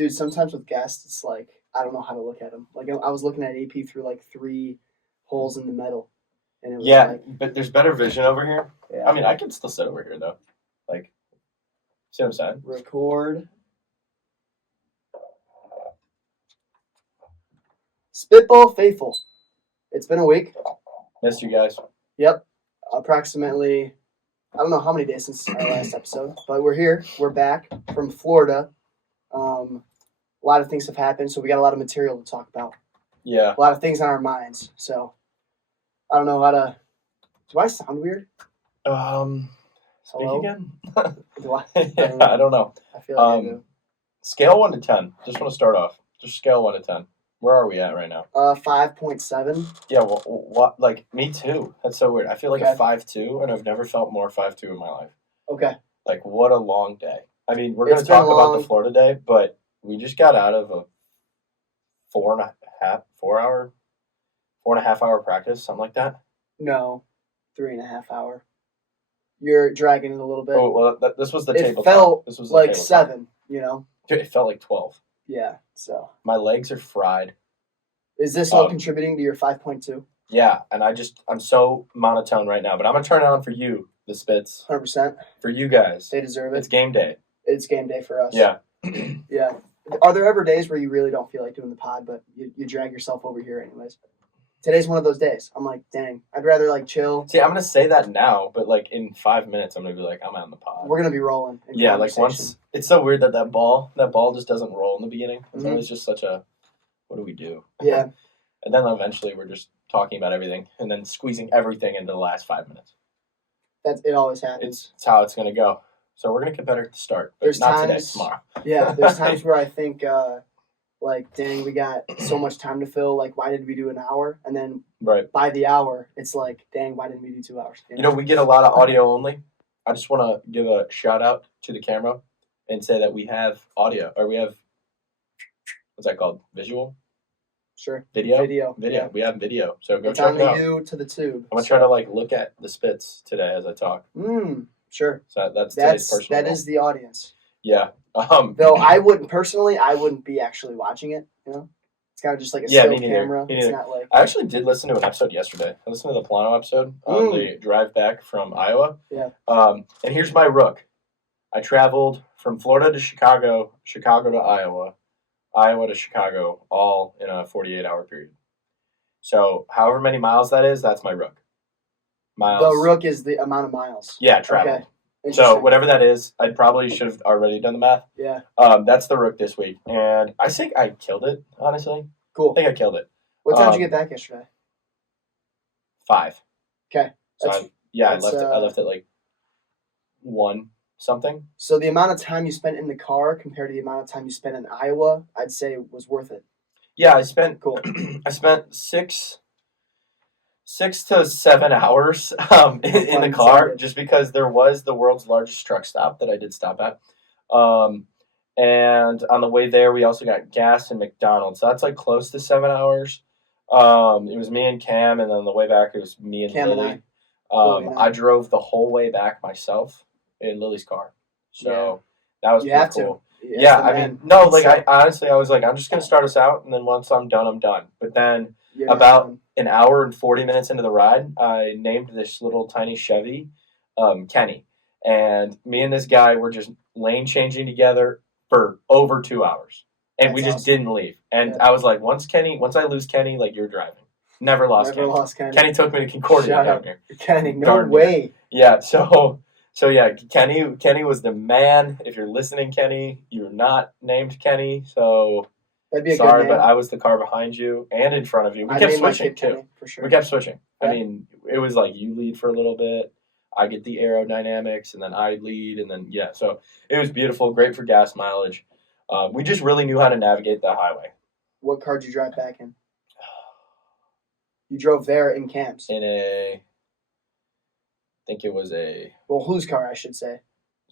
Dude, sometimes with guests, it's like, I don't know how to look at them. Like, I was looking at AP through, like, 3 holes in the metal. And it was like, but there's better vision over here. yeah. I mean, I can still sit over here, though. Like, see what I'm saying? Record. Spitball Faithful. It's been a week. Missed you guys. Yep. Approximately, I don't know how many days since our last episode, but we're here. We're back from Florida. A lot of things have happened, so we got a lot of material to talk about. Yeah. A lot of things on our minds. So, I don't know how to. Do I sound weird? Speak Hello? again? Do I? Yeah, I don't know. I feel like I do. Scale 1 to 10. Just want to start off. Just scale 1 to 10. Where are we at right now? 5.7. Yeah, well, what? Like, me too. That's so weird. I feel like Okay. a 5.2, and I've never felt more 5.2 in my life. Okay. Like, what a long day. I mean, we're going to It's been talk about long. the Florida day, but we just got out of a 4.5 hour practice, something like that. No, 3.5 hour. You're dragging it a little bit. Oh, well, this was the It tabletop. felt This was the like tabletop. 7, you know? Dude, it felt like 12. Yeah, so. My legs are fried. Is this all contributing to your 5.2? Yeah, and I'm so monotone right now, but I'm going to turn it on for you, the Spits. 100%. For you guys. They deserve it. It's game day. It's game day for us. Yeah. Yeah. Are there ever days where you really don't feel like doing the pod, but you drag yourself over here anyways? Today's one of those days. I'm like, dang, I'd rather like chill. See, I'm going to say that now, but like in 5 minutes, I'm going to be like, I'm on the pod. We're going to be rolling. Yeah, like once, it's so weird that ball just doesn't roll in the beginning. It's Mhm. always just such a, what do we do? Yeah. And then eventually we're just talking about everything and then squeezing everything into the last 5 minutes. It always happens. It's how it's going to go. So we're going to get better at the start, but There's not times, today, tomorrow. Yeah, there's times where I think, like, dang, we got so much time to fill. Like, why did we do an hour? And then Right. by the hour, it's like, dang, why didn't we do 2 hours? You know, we get a lot of audio only. I just want to give a shout out to the camera and say that we have audio, or we have, what's that called? Visual? Sure. Video. Yeah. We have video. So go It's check on it the out. U to the tube. I'm going to try to like look at the Spits today as I talk. Sure. So that's today's personal That goal. is the audience. Yeah. Though I wouldn't be actually watching it, you know? It's kind of just like a still me neither. camera. Me It's neither. not like I actually did listen to an episode yesterday. I listened to the Polano episode on the drive back from Iowa. Yeah. And here's my rook. I traveled from Florida to Chicago, Chicago to Iowa, Iowa to Chicago, all in a 48-hour period. So however many miles that is, that's my rook. Miles. the rook is the amount of miles. Yeah, traveled. Okay. So Interesting. whatever that is, I probably should have already done the math. Yeah. That's the rook this week. And I think I killed it, honestly. Cool. I think I killed it. What time did you get back yesterday? 5. Okay. So I left it like 1 something. So the amount of time you spent in the car compared to the amount of time you spent in Iowa, I'd say was worth it. Yeah, I spent Cool. I spent 6 to 7 hours in the car just because there was the world's largest truck stop that I did stop at. And on the way there, we also got gas and McDonald's. So that's like close to 7 hours. It was me and Cam, and then on the way back, it was me and Cam Lily. and I drove the whole way back myself in Lily's car. So that was You pretty have to. cool. Yes, Yeah, the I man. mean, no, It's like I was like, I'm just going to start us out, and then once I'm done, I'm done. But then you're not about done. an hour and 40 minutes into the ride, I named this little tiny Chevy Kenny. And me and this guy were just lane changing together for over 2 hours. And we That's just awesome. didn't leave. And Yeah. I was like, once I lose Kenny, like, you're driving. Never lost Never Kenny. lost Kenny. Kenny took me to Concordia Shout down out. here. Kenny, no Darn way. Yeah, so yeah, Kenny was the man. If you're listening, Kenny, you're not named Kenny, so That'd be a sorry, good but name. I was the car behind you and in front of you. We I kept named my switching kid too. Kenny, for sure. We kept switching. Yeah. I mean, it was like you lead for a little bit, I get the aerodynamics, and then I lead, and then so it was beautiful, great for gas mileage. We just really knew how to navigate the highway. What car did you drive back in? You drove there in Cam's. I think it was a Well, whose car, I should say.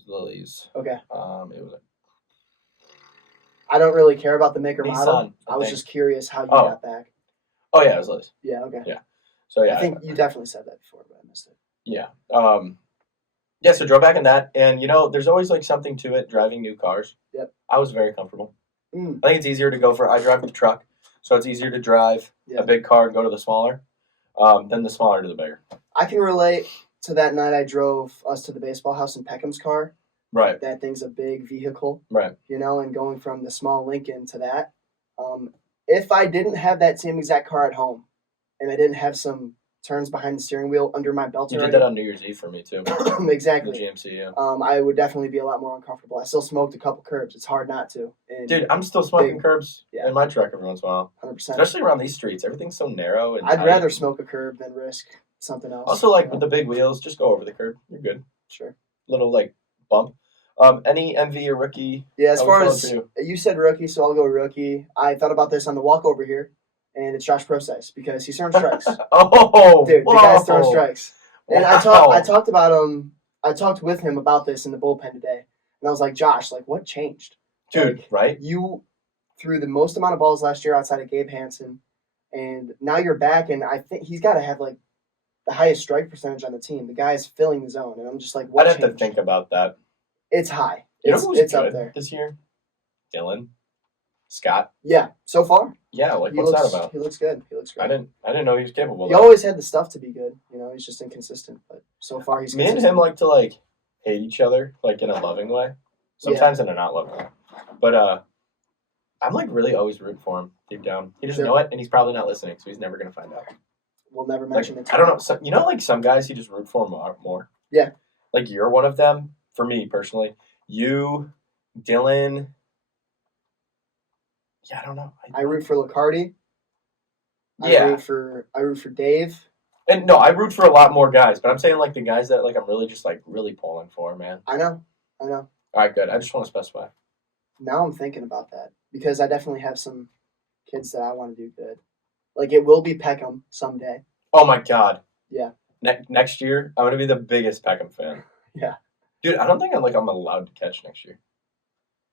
Lily's. Okay. It was a I don't really care about the make or Nissan, model. I I was think. just curious how you Oh. got back. Oh yeah, it was Lily's. Yeah, okay. Yeah. So yeah, I think you definitely said that before, but I missed it. Yeah. So drove back in that, and there's always like something to it driving new cars. Yep. I was very comfortable. Mm. I think it's easier to go for. I drive the truck, so it's easier to drive Yeah. a big car and go to the smaller, than the smaller to the bigger. I can relate to that night I drove us to the baseball house in Peckham's car. Right. That thing's a big vehicle. Right. And going from the small Lincoln to that. If I didn't have that same exact car at home, and I didn't have some turns behind the steering wheel under my belt You already, did that on New Year's Eve for me too. exactly. The GMC, yeah. I would definitely be a lot more uncomfortable. I still smoked a couple curbs. It's hard not to. And Dude, I'm still smoking curbs yeah. in my truck every once in a while. 100%. Especially around these streets. Everything's so narrow and I'd tight. rather smoke a curb than risk something else. Also, like with the big wheels, just go over the curb. You're good. Sure. Little like bump. Any MV or rookie? Yeah, as far as you? you said rookie, so I'll go rookie. I thought about this on the walk over here, and it's Josh Process because he's throwing strikes. Oh, dude, whoa. the guy's throwing strikes. And Wow. I talked about him. I talked with him about this in the bullpen today, and I was like, Josh, like, what changed? Dude, like, right? You threw the most amount of balls last year outside of Gabe Hansen, and now you're back, and I think he's got to have like the highest strike percentage on the team. The guy's filling the zone, and I'm just like, what I'd have changed? to think about that. It's high. You know who's it's good up there this year? Dylan, Scott. Yeah, so far. Yeah, like He what's looks, that about? He looks good. He looks great. I didn't know he was capable. He of that. always had the stuff to be good. He's just inconsistent. But so far, he's Me and consistent. him like to like hate each other like in a loving way. Sometimes in a not loving way. But I'm like really always rooting for him deep down. He doesn't know it, and he's probably not listening, so he's never gonna find out. We'll never mention it. I don't know. So, like some guys you just root for more. Yeah. Like you're one of them. For me personally, you, Dylan. Yeah, I don't know. I root for Licardi. Yeah. I root for Dave. And no, I root for a lot more guys, but I'm saying like the guys that like I'm really just like really pulling for, man. I know. All right, good. I just want to specify. Now I'm thinking about that because I definitely have some kids that I want to do good. Like it will be Peckham someday. Oh my God. Yeah. Next year, I'm gonna be the biggest Peckham fan. Yeah. Dude, I don't think I'm allowed to catch next year.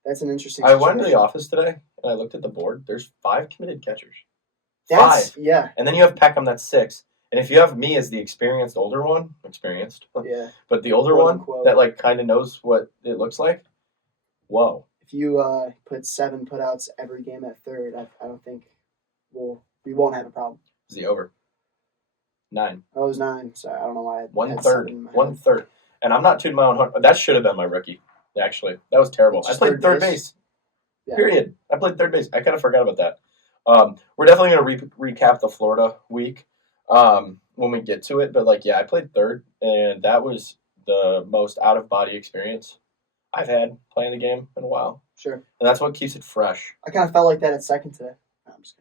That's an interesting I went to the situation. office today and I looked at the board. There's 5 committed catchers. That's 5. yeah. And then you have Peckham, that's 6. And if you have me as the experienced older one, Yeah. but the older Quote, one unquote. that like kind of knows what it looks like, whoa. If you put 7 putouts every game at third, I don't think we won't have a problem. Is the over? 9. Oh, it was 9. Sorry, I don't know why I had 1/3. 7 in my head. 1/3. And I'm not tooting my own horn. That should have been my rookie. Actually, that was terrible. Just I played third third base. Yeah. Period. I played third base. I kind of forgot about that. We're definitely going to recap the Florida week when we get to it. But, like, yeah, I played third, and that was the most out-of-body experience I've had playing the game in a while. Sure. And that's what keeps it fresh. I kind of felt like that at second today. No, I'm just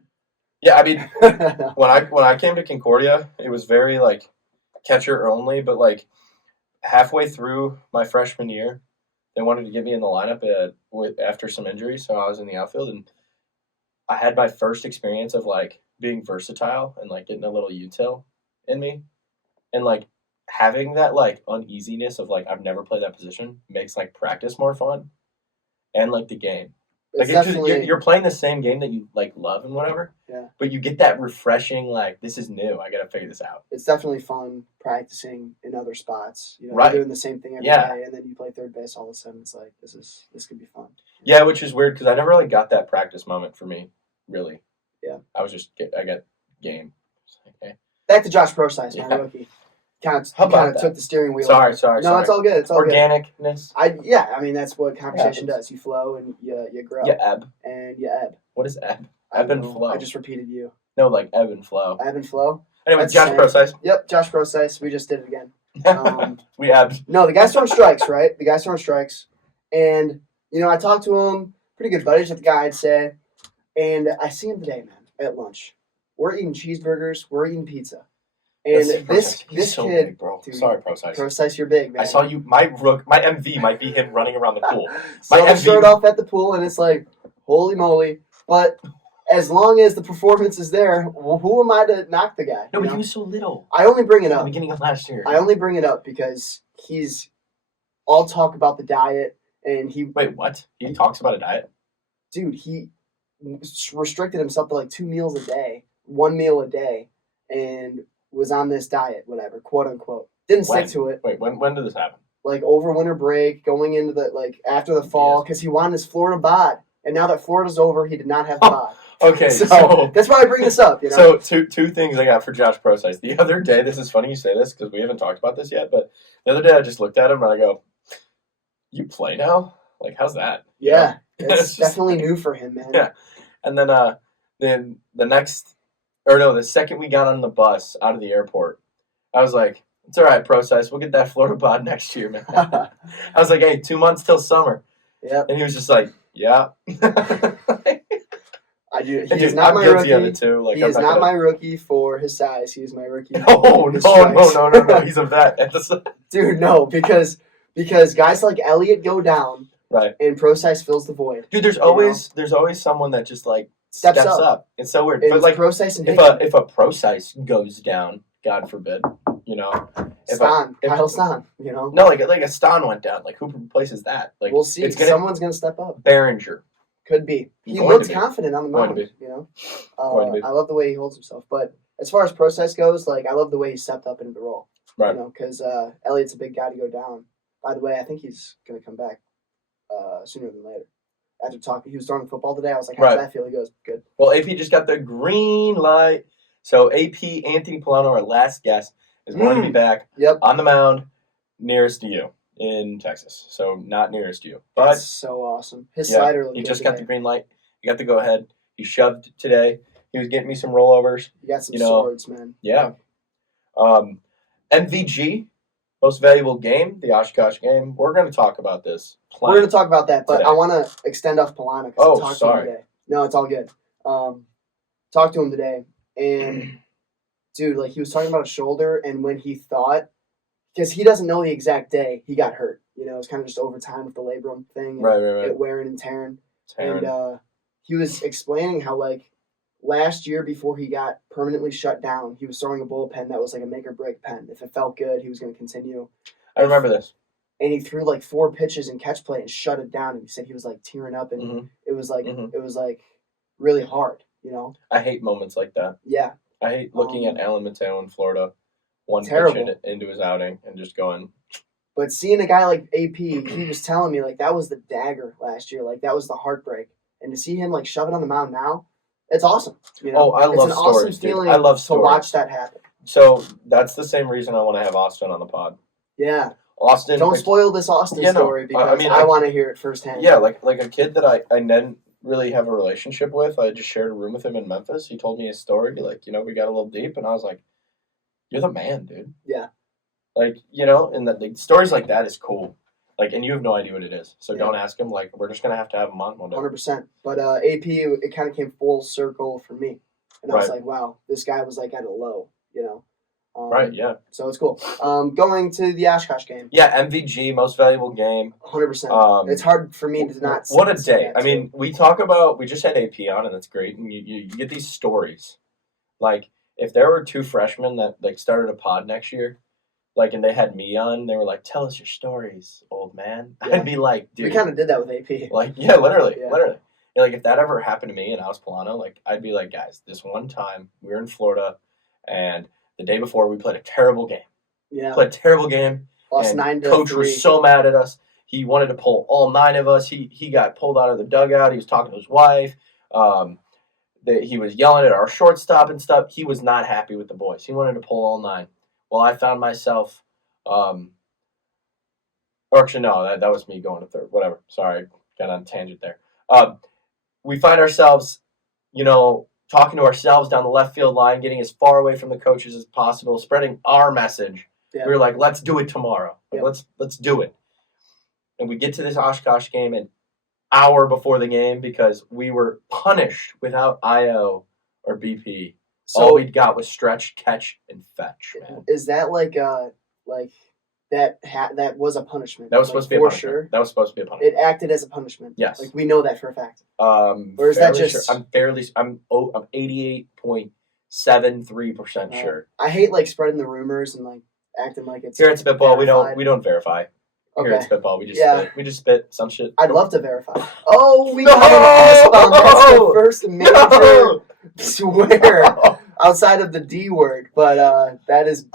Yeah, I mean, kidding. when I came to Concordia, it was very, like, catcher only. But, like, halfway through my freshman year, they wanted to get me in the lineup after some injuries, so I was in the outfield, and I had my first experience of like being versatile and like getting a little util in me, and like having that like uneasiness of like I've never played that position makes like practice more fun, and like the game. Like It's definitely you're playing the same game that you like love and whatever. Yeah. But you get that refreshing like this is new. I gotta figure this out. it's definitely fun practicing in other spots. Right. You're doing the same thing every Yeah. day, and then you play third base. All of a sudden, it's like this could be fun. Yeah, which is weird because I never really got that practice moment for me. Really. Yeah. I got game. Okay. Back to Josh Process, my Yeah. rookie. Kind How of about that? took the steering wheel. Sorry. No, it's all good. It's all good. Organicness. I mean that's what conversation Yeah, does. You flow and you grow. Yeah, ebb. And you ebb. What is ebb? I Ebb and don't know. flow. I just repeated you. No, like ebb and flow. Ebb and flow. Anyway, That's Josh the Process. Yep, Josh Process. We just did it again. We ebbed. No, the guy's throwing strikes, right? The guy's throwing strikes. And, I talked to him, pretty good buddies with the guy, I'd say. And I see him today, man, at lunch. We're eating cheeseburgers. We're eating pizza. And He's this so kid, big, bro. dude, Sorry, Process. Process, you're big, man. I saw you. My MV might be him running around the pool. So My I MV showed off at the pool, and it's like, holy moly. But as long as the performance is there, well, who am I to knock the guy? No, you but know? he was so little I only bring it at the up. beginning of last year. I only bring it up because he's all talk about the diet, and Wait, what? He talks about a diet? dude, he restricted himself to like 2 meals a day, 1 meal a day, and was on this diet, whatever, quote unquote. Didn't When? stick to it. Wait, when did this happen? Like over winter break, going into the after the fall, because he wanted his Florida bod. And now that Florida's over, he did not have the pod. Okay, So that's why I bring this up. You know? So two things I got for Josh Procise. The other day, this is funny you say this because we haven't talked about this yet, but the other day I just looked at him and I go, "You play now? Like, how's that?" Yeah, You know? it's definitely new for him, man. Yeah. And then the second we got on the bus out of the airport, I was like, "It's all right, Procise. We'll get that Florida pod next year, man." I was like, "Hey, 2 months till summer." Yep. And he was just like, "Yeah." I do. Dude, He is not I'm my guilty rookie. of it too. Like, He is not my rookie for his size. He is my rookie. No, no. He's a vet. Dude, no, because guys like Elliott go down, Right. and Procise fills the void. Dude, there's always someone that just like steps up. It's so weird. And But like Procise and if a Procise goes down, God forbid, you know. Kyle Stan, you know. No, like a Stan went down. Like who replaces that? Like We'll see. Someone's gonna step up. Behringer. Could be. He looks confident on the mound, you know. I love the way he holds himself. But as far as Procise goes, like I love the way he stepped up into the role. Right. You know, because Elliott's a big guy to go down. By the way, I think he's gonna come back sooner than later. After talking, he was throwing the football today. I was like, "How does that feel?" He goes, "Good." Well, AP just got the green light. So AP Anthony Polano, our last guest, is going to be back on the mound nearest to you in Texas. So not nearest to you. But that's so awesome. His slider looked he good just today. got the green light. He got the go ahead. He shoved today. He was getting me some rollovers. You got some swords, man. Yeah. MVG, most valuable game, the Oshkosh game. We're going to talk about this. We're going to talk about that, but today. I want to extend off Polana because I talked to him today. No, it's all good. Talked to him today, and dude, like he was talking about a shoulder, and when he thought, because he doesn't know the exact day he got hurt. You know, it's kind of just over time with the labrum thing, and right. it wearing and tearing. And he was explaining how like last year before he got permanently shut down, he was throwing a bullpen that was like a make or break pen. If it felt good, he was going to continue. I remember this. And he threw like 4 pitches in catch play and shut it down. And he said he was like tearing up, and it was like really hard. You know, I hate moments like that. Yeah, I hate looking at Alan Mateo in Florida, one pitch into his outing and just going. But seeing a guy like AP, he was telling me like that was the dagger last year. Like that was the heartbreak. And to see him like shove it on the mound now, it's awesome. You know? I love it's an stories, awesome feeling I love stories. to watch that happen. So that's the same reason I want to have Austin on the pod. Yeah. Austin. Don't spoil this Austin story because I want to hear it firsthand. Yeah, like a kid that I didn't really have a relationship with. I just shared a room with him in Memphis. He told me his story. Like, you know, we got a little deep, and I was like, "You're the man, dude." Yeah. Like, you know, and like stories like that is cool. Like, and you have no idea what it is, so don't ask him. Like, we're just gonna have to have him on one day. 100%. But AP, it kind of came full circle for me, and I was like, "Wow, this guy was like at a low," you know. Right, yeah. So it's cool. Going to the Oshkosh game. Yeah, MVG, most valuable game. 100%. It's hard for me to not. What a day! I mean, we just had AP on, and that's great. And you get these stories, like if there were 2 freshmen that like started a pod next year, like, and they had me on, they were like, "Tell us your stories, old man." Yeah. I'd be like, "Dude," we kind of did that with AP. Like, yeah, literally. You know, like if that ever happened to me and I was Polano, like I'd be like, "Guys, this one time we were in Florida, and the day before we played a terrible game. Played a terrible game. Lost 9-3. Coach was so mad at us. He wanted to pull all 9 of us. He got pulled out of the dugout. He was talking to his wife. He was yelling at our shortstop and stuff. He was not happy with the boys. He wanted to pull all 9. Well, I found myself, or actually no, that was me going to third. Whatever. Sorry, got on a tangent there. We find ourselves, you know, talking to ourselves down the left field line, getting as far away from the coaches as possible, spreading our message. Yeah. We were like, let's do it tomorrow. Like, let's do it. And we get to this Oshkosh game an hour before the game because we were punished without IO or BP. So all we got was stretch, catch, and fetch, man. Is that like that was a punishment? That was supposed to be a punishment. Sure? That was supposed to be a punishment. It acted as a punishment. Yes. Like we know that for a fact. Or is that just? Sure. I'm 88.73% sure. I hate like spreading the rumors and like acting like it's here at Spitball. Verified. We don't verify. Okay. Here at Spitball, we just spit some shit. I'd love to verify. Oh, we got an S-bomb. That's the first major swear outside of the D word, but that is.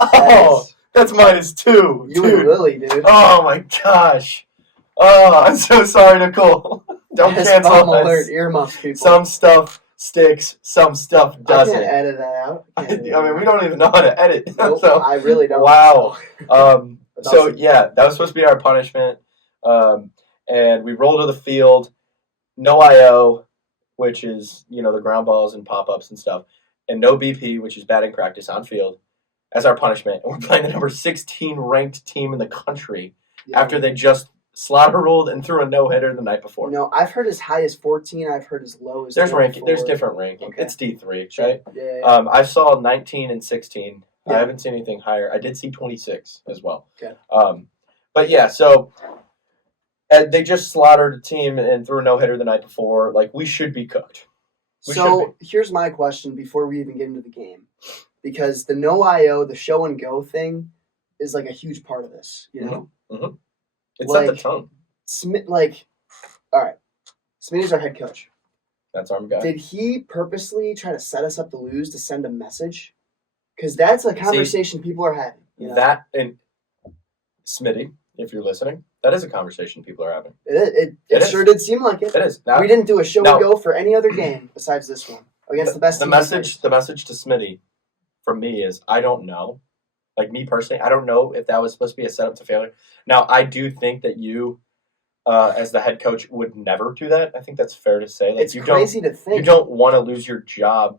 That's -2. You and Lily, dude. Oh my gosh. Oh, I'm so sorry, Nicole. Don't Yes, cancel bomb us. alert, earmuffs, people. Some stuff sticks, some stuff I doesn't. can't edit that out. I mean, we don't even know how to edit. Nope, So, I really don't. wow. So Yeah, that was supposed to be our punishment. And we rolled to the field. No IO, which is, the ground balls and pop-ups and stuff. And no BP, which is batting practice on field, as our punishment. And we're playing the number 16 ranked team in the country after they just slaughter ruled and threw a no-hitter the night before. I've heard as high as 14. I've heard as low as There's 24. There's different ranking. Okay. It's D3, right? Yeah. I saw 19 and 16. Yeah. I haven't seen anything higher. I did see 26 as well. Okay. But yeah, so they just slaughtered a team and threw a no-hitter the night before. Like, we should be cooked. Here's my question before we even get into the game. Because the no IO, the show and go thing is like a huge part of this, Mm-hmm. It set the tone. All right. Smitty's our head coach. That's our guy. Did he purposely try to set us up to lose to send a message? Because that's a conversation people are having. That, and Smitty, if you're listening, that is a conversation people are having. It sure did seem like it. It is. We didn't do a show and go for any other game besides this one against the best team. The message to Smitty from me is, I don't know. Like, me personally, I don't know if that was supposed to be a setup to failure. Now, I do think that you, as the head coach, would never do that. I think that's fair to say. Like, it's crazy to think. You don't want to lose your job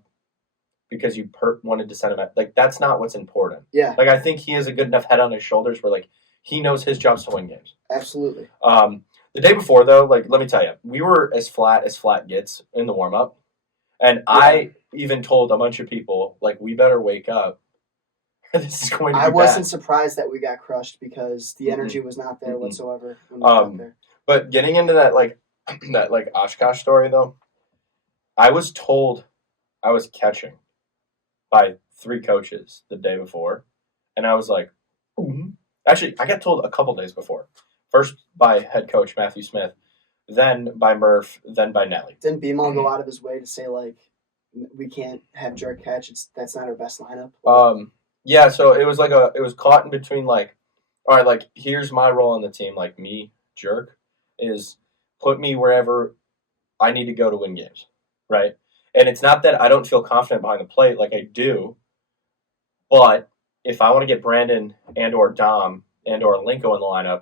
because you wanted to send him out. Like, that's not what's important. Yeah. Like, I think he has a good enough head on his shoulders where, like, he knows his job's to win games. Absolutely. The day before, though, like, let me tell you, we were as flat gets in the warm-up. And I even told a bunch of people, like, we better wake up. This is going to be I wasn't bad. surprised that we got crushed because the energy was not there whatsoever when we got there. But getting into that Oshkosh story, though, I was told I was catching by 3 coaches the day before. And I was like, Actually, I got told a couple days before. First by head coach Matthew Smith, then by Murph, then by Nelly. Didn't Beamal go out of his way to say, like, we can't have Jerk catch? That's not our best lineup? Yeah, so it was caught in between, like, all right, like, here's my role on the team, like, me, Jerk, is put me wherever I need to go to win games, right? And it's not that I don't feel confident behind the plate, like I do, but if I want to get Brandon and or Dom and or Linko in the lineup,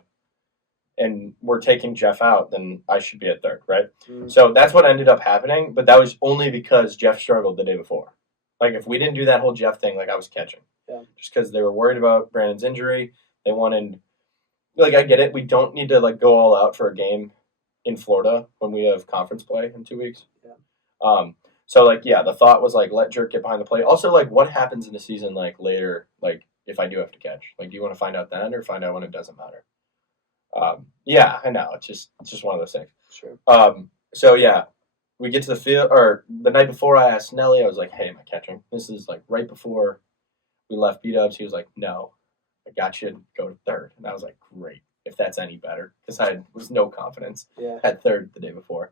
and we're taking Jeff out, then I should be at third, right? So that's what ended up happening, but that was only because Jeff struggled the day before. Like, if we didn't do that whole Jeff thing, like, I was catching. Yeah. Just because they were worried about Brandon's injury. They wanted, like, I get it. We don't need to, like, go all out for a game in Florida when we have conference play in 2 weeks. Yeah. So, like, yeah, the thought was, like, let Jerk get behind the plate. Also, like, what happens in the season, like, later, like, if I do have to catch? Like, do you want to find out then or find out when it doesn't matter? Yeah, I know. It's just one of those things. Sure. So, yeah, we get to the field, or the night before I asked Nelly, I was like, hey, am I catching? This is, like, right before we left B-Dubs. He was like, no, I got you to go to third. And I was like, great, if that's any better, because I was no confidence at third the day before,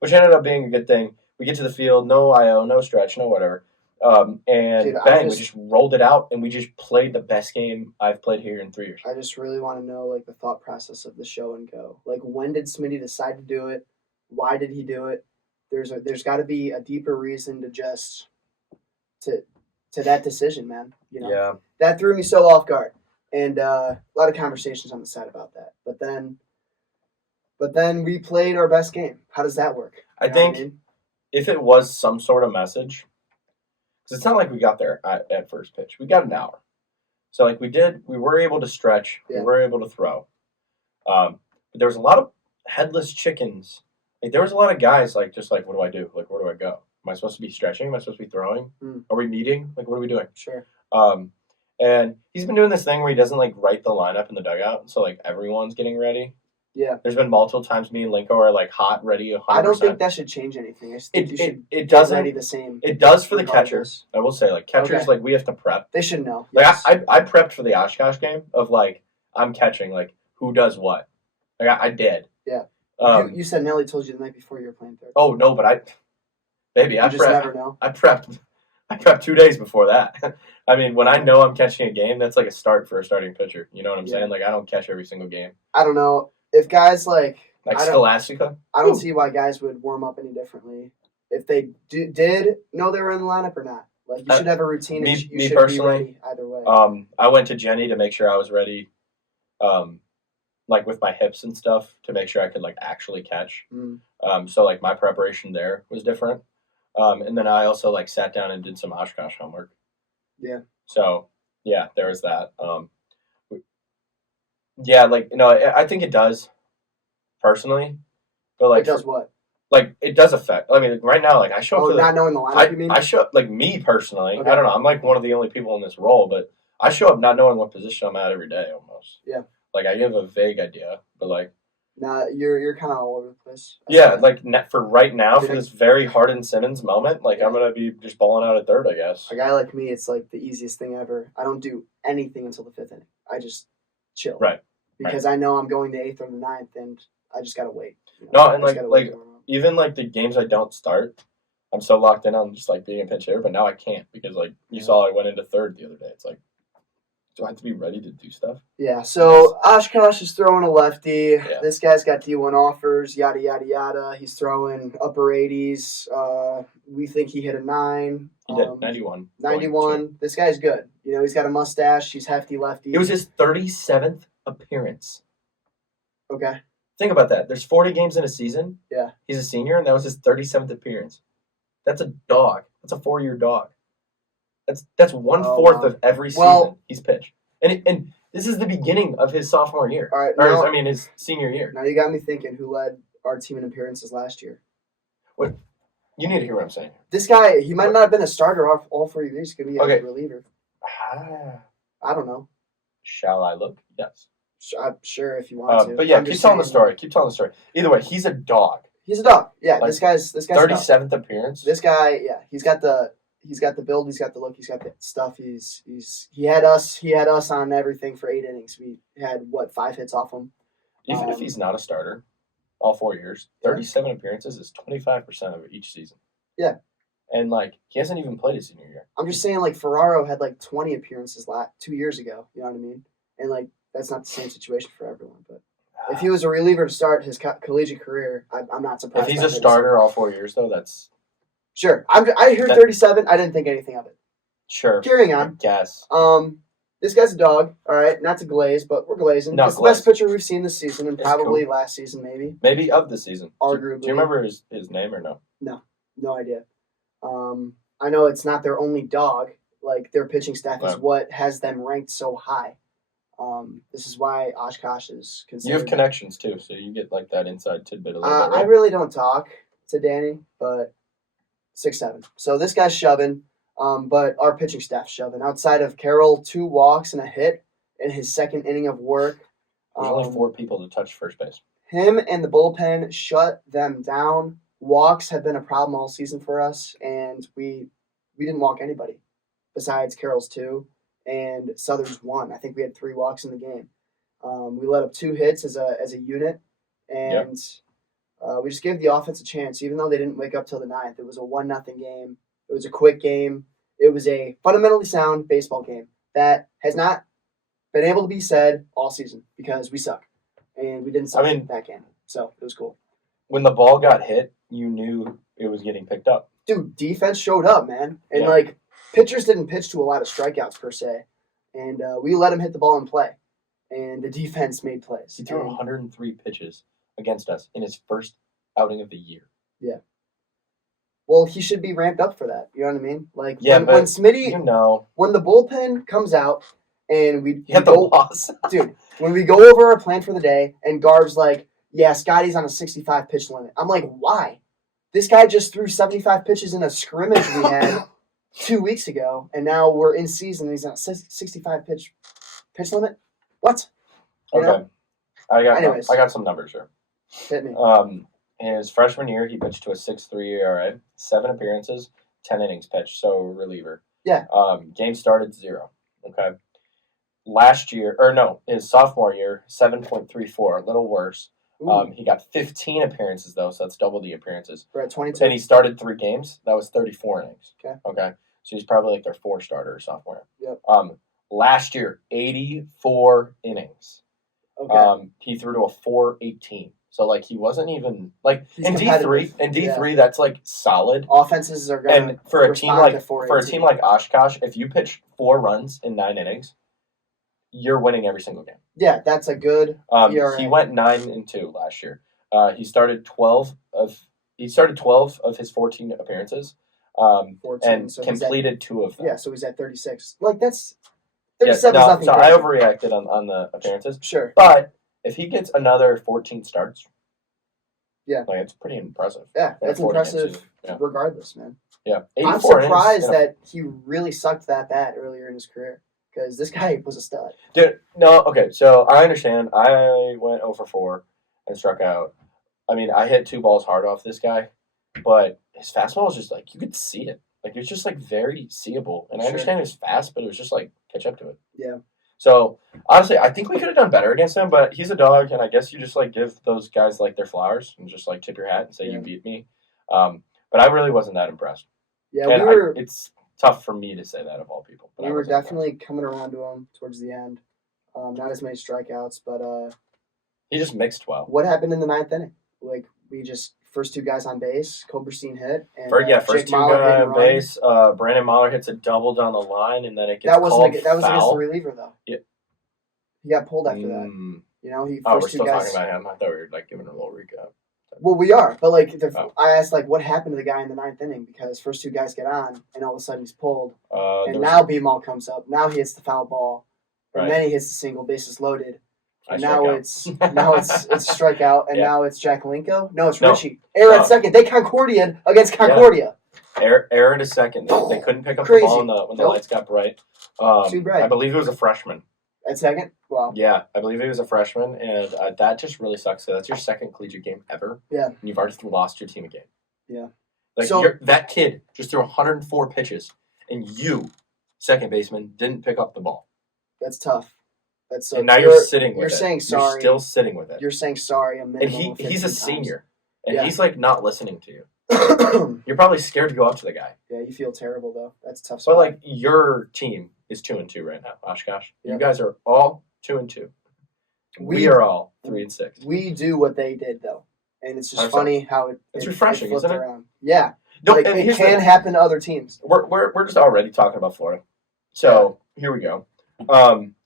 which ended up being a good thing. We get to the field, no IO, no stretch, no whatever. And bang, we just rolled it out, and we just played the best game I've played here in 3 years. I just really want to know, like, the thought process of the show and go. Like, when did Smitty decide to do it? Why did he do it? There's got to be a deeper reason to that decision, man. Yeah. That threw me so off guard, and a lot of conversations on the side about that. But then we played our best game. How does that work? I think if it was some sort of message, because it's not like we got there at first pitch. We got an hour. So, like, we were able to stretch. Yeah. We were able to throw. But there was a lot of headless chickens. Like, there was a lot of guys, like, just like, what do I do? Like, where do I go? Am I supposed to be stretching? Am I supposed to be throwing? Are we meeting? Like, what are we doing? Sure. And he's been doing this thing where he doesn't, like, write the lineup in the dugout. So, like, everyone's getting ready. Yeah. There's been multiple times me and Linko are, like, hot, ready, 100%. I don't think that should change anything. I think it doesn't. Ready the same. It does for the catchers. I will say, like, catchers, like, we have to prep. They should know. Like, yes. I prepped for the Oshkosh game of, like, I'm catching, like, who does what. Like, I did. Yeah. You said Nelly told you the night before you were playing third. Oh, no, but I just never know. I prepped 2 days before that. I mean, when I know I'm catching a game, that's like a start for a starting pitcher. You know what I'm saying? Like, I don't catch every single game. I don't know. If guys, like, Like I don't- Scholastica. I don't see why guys would warm up any differently if they did know they were in the lineup or not. Like you should have a routine. Me- and you me should personally, be ready either way. I went to Jenny to make sure I was ready, like with my hips and stuff to make sure I could like actually catch. So like my preparation there was different. And then I also like sat down and did some Oshkosh homework. Yeah. So yeah, there was that. Yeah, like I think it does personally, but like It does what? like it does affect. I mean, right now, like I show up Oh, to not knowing the lineup. You mean? I show up like me personally. Okay. I don't know. I'm like one of the only people in this role, but I show up not knowing what position I'm at every day almost. Yeah. Like I have a vague idea, but like. Nah, you're kind of all over the place. Yeah, like for right now, for Dude, this very Harden Simmons moment, like I'm gonna be just balling out at third, I guess. A guy like me, it's like the easiest thing ever. I don't do anything until the 5th inning. I just chill. Right. Because I know I'm going the 8th or the 9th, and I just gotta wait. No, and I just gotta wait to warm up. even like the games I don't start, I'm so locked in on just like being a pinch hitter, but now I can't because like you saw I went into third the other day. It's like, do I have to be ready to do stuff? Yeah, so Oshkosh is throwing a lefty. Yeah. This guy's got D1 offers, yada, yada, yada. He's throwing upper 80s. We think he hit a 9. He did 91. 91. This guy's good. You know, he's got a mustache. He's hefty lefty. It was his 37th appearance. Okay. Think about that. There's 40 games in a season. Yeah. He's a senior, and that was his 37th appearance. That's a dog. That's a 4-year dog. That's 1/4 of every season he's pitched. And this is the beginning of his sophomore year. All right. Or his senior year. Now you got me thinking, who led our team in appearances last year? What? You need to hear what I'm saying. This guy, he might not have been a starter all 4 years. He could be a reliever. I don't know. Shall I look? Yes. I'm sure if you want to. But yeah, keep telling the story. Keep telling the story. Either way, he's a dog. He's a dog. Yeah, Like, this guy's 37th appearance. This guy, yeah, he's got the build, he's got the look, he's got the stuff. He had us on everything for 8 innings. We had 5 hits off him. Even if he's not a starter, all 4 years, 37 appearances is 25% of each season. Yeah. And like he hasn't even played his senior year. I'm just saying, like Ferraro had like 20 appearances 2 years ago. You know what I mean? And like that's not the same situation for everyone. But if he was a reliever to start his collegiate career, I'm not surprised. If he's a starter all 4 years, though, that's sure. I heard 37. I didn't think anything of it. Sure. Carrying on. I guess. This guy's a dog. All right, not to glaze, but we're glazing. No, it's the best pitcher we've seen this season, and It's probably cool. last season, maybe. Maybe of the season. Arguably. Do you remember his name or no? No idea. I know it's not their only dog. Like their pitching staff is what has them ranked so high. This is why Oshkosh is considered. You have connections too, so you get like that inside tidbit a little bit. Right? I really don't talk to Danny, but 6'7". So this guy's shoving, but our pitching staff's shoving. Outside of Carroll, 2 walks and a hit in his second inning of work. There's only 4 people to touch first base. Him and the bullpen shut them down. Walks have been a problem all season for us, and we didn't walk anybody besides Carroll's 2 and Southern's 1. I think we had 3 walks in the game. We let up 2 hits as a unit, and we just gave the offense a chance, even though they didn't wake up till the 9th. It was a 1-0 game. It was a quick game. It was a fundamentally sound baseball game that has not been able to be said all season because we suck, and we didn't suck that game. So it was cool. When the ball got hit, you knew it was getting picked up. Dude, defense showed up, man. And, like, pitchers didn't pitch to a lot of strikeouts, per se. And we let him hit the ball in play. And the defense made plays. He threw 103 pitches against us in his first outing of the year. Yeah. Well, he should be ramped up for that. You know what I mean? Like, when Smitty, when the bullpen comes out and we get the loss. Dude, when we go over our plan for the day and Garb's like, yeah, Scotty's on a 65 pitch limit. I'm like, why? This guy just threw 75 pitches in a scrimmage we had 2 weeks ago, and now we're in season and he's on a 65 pitch limit? What? You know? I got some numbers here. Hit me. In his freshman year, he pitched to a 6.3 ERA, 7 appearances, 10 innings pitched, so reliever. Yeah. Game started 0. Okay. Last year, his sophomore year, 7.34, a little worse. He got 15 appearances, though, so that's double the appearances. We're at 22. And he started 3 games. That was 34 innings. Okay. So he's probably like their 4 starter sophomore. Yep. Last year, 84 innings. Okay. He threw to a 4.18. So like he wasn't even like He's in D3. competitive. In D3, that's like solid. Offenses are going And for a team like to Oshkosh, if you pitch 4 runs in 9 innings, you're winning every single game. Yeah, that's a good ERA. He went 9-2 last year. He started 12 of his 14 appearances. 14, and so completed 2 of them. Yeah, so he's at 36. Like that's 37 is nothing. So crazy. I overreacted on the appearances. Sure. But if he gets another 14 starts, yeah, like it's pretty impressive. Yeah, that's impressive regardless, man. Yeah. I'm surprised that he really sucked that bad earlier in his career because this guy was a stud. Dude, no, okay, so I understand. I went 0 for 4 and struck out. I mean, I hit 2 balls hard off this guy, but his fastball is just like, you could see it. Like, it's just like very seeable. And I understand it's fast, but it was just like, catch up to it. Yeah. So, honestly, I think we could have done better against him, but he's a dog, and I guess you just like give those guys like their flowers and just like tip your hat and say you beat me. But I really wasn't that impressed. Yeah, and it's tough for me to say that of all people. But we were definitely coming around to him towards the end. Not as many strikeouts, but he just mixed well. What happened in the 9th inning? Like we just first 2 guys on base, Koberstein hit, and first 2 guys on base. Brandon Mahler hits a double down the line, and then it gets called foul. That was against the reliever though. Yeah, he got pulled after that. You know, we're still talking about him. I thought we were like giving a little recap. Well, we are, but like I asked, like, what happened to the guy in the 9th inning because first 2 guys get on, and all of a sudden he's pulled, and now B-Mall comes up. Now he hits the foul ball, and then he hits the single, bases loaded. And now it's strikeout, and now it's Jack Linko. No, it's Richie. Error at second. They Concordia'd against Concordia. Error at second. They couldn't pick up the ball when the lights got bright. Too bright. I believe it was a freshman. At second? Wow. Yeah, I believe he was a freshman, and that just really sucks. So that's your second collegiate game ever. Yeah. And you've already lost your team a game. Yeah. Like, that kid just threw 104 pitches, and you, second baseman, didn't pick up the ball. That's tough. That's so. And now you're sitting with it. You're saying sorry. You're still sitting with it. You're saying sorry a minimum. And he's a senior, and he's like not listening to you. You're probably scared to go up to the guy. Yeah, you feel terrible though. That's tough. But like your team is 2-2 right now, Oshkosh. Yeah. You guys are all 2-2. We are all 3-6. We do what they did though, and it's just funny how it's refreshing, isn't it? Around. Yeah, no, like, it can happen to other teams. We're just already talking about Florida, so here we go.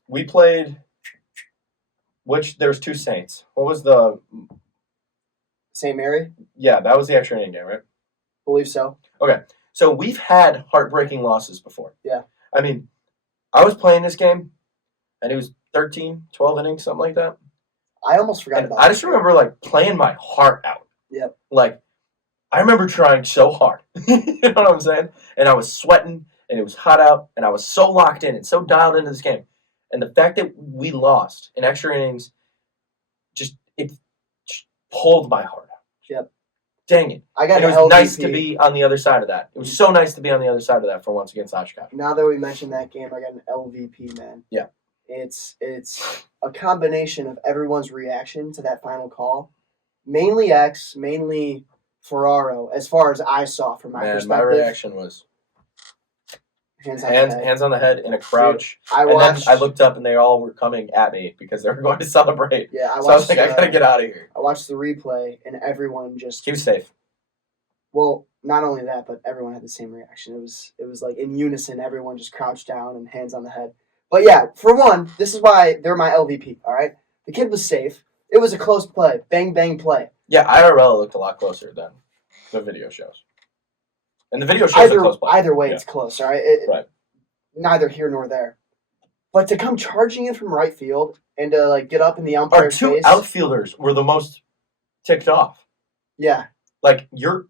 We played. There's 2 Saints. What was the St. Mary? Yeah, that was the extra inning game, right? Believe so. Okay, so we've had heartbreaking losses before. Yeah. I mean, I was playing this game, and it was 13, 12 innings, something like that. I almost forgot about that. I just remember, like, playing my heart out. Yep. Like, I remember trying so hard. You know what I'm saying? And I was sweating, and it was hot out, and I was so locked in and so dialed into this game. And the fact that we lost in extra innings just pulled my heart out. Yep. Dang it. It was nice to be on the other side of that. It was so nice to be on the other side of that for once against Oshkosh. Now that we mentioned that game, I got an LVP, man. Yeah. It's a combination of everyone's reaction to that final call. Mainly X, mainly Ferraro, as far as I saw from my perspective. My reaction was hands on the head in a crouch. Dude, then I looked up and they all were coming at me because they were going to celebrate. Yeah, I was like, I gotta get out of here. I watched the replay and everyone just... He was safe. Well, not only that, but everyone had the same reaction. It was like in unison, everyone just crouched down and hands on the head. But yeah, for one, this is why they're my LVP, all right? The kid was safe. It was a close play. Bang, bang play. Yeah, IRL looked a lot closer than the video shows. And the video shows a close play. Either way, it's close, all right? Right. Neither here nor there. But to come charging in from right field and to like get up in the umpire's face... Our 2 outfielders were the most ticked off. Yeah. Like, you're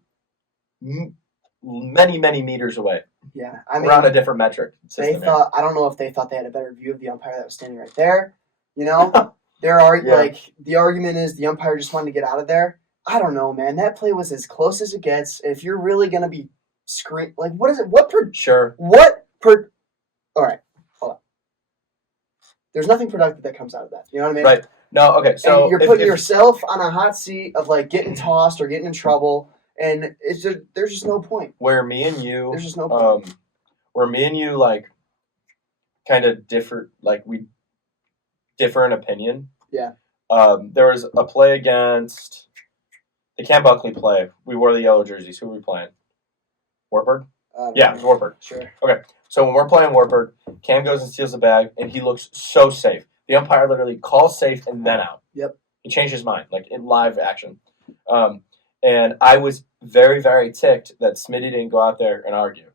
many, many meters away. Yeah, I mean... We're on a different metric system. I don't know if they thought they had a better view of the umpire that was standing right there. You know? Like, the argument is the umpire just wanted to get out of there. I don't know, man. That play was as close as it gets. If you're really going to be like, what is it? Sure. All right, hold on. There's nothing productive that comes out of that. You know what I mean? Right. No, okay. So and you're putting yourself on a hot seat of like getting tossed or getting in trouble, and there's just no point. Where me and you, there's just no point. Where me and you like kind of differ, like we differ in opinion. Yeah. There was a play against the Cam Buckley play. We wore the yellow jerseys. Who were we playing? Wartburg? Yeah, it was Wartburg. Sure. Okay, so when we're playing Wartburg, Cam goes and steals the bag, and he looks so safe. The umpire literally calls safe and then out. Yep. He changed his mind, like in live action. And I was very, very ticked that Smitty didn't go out there and argue.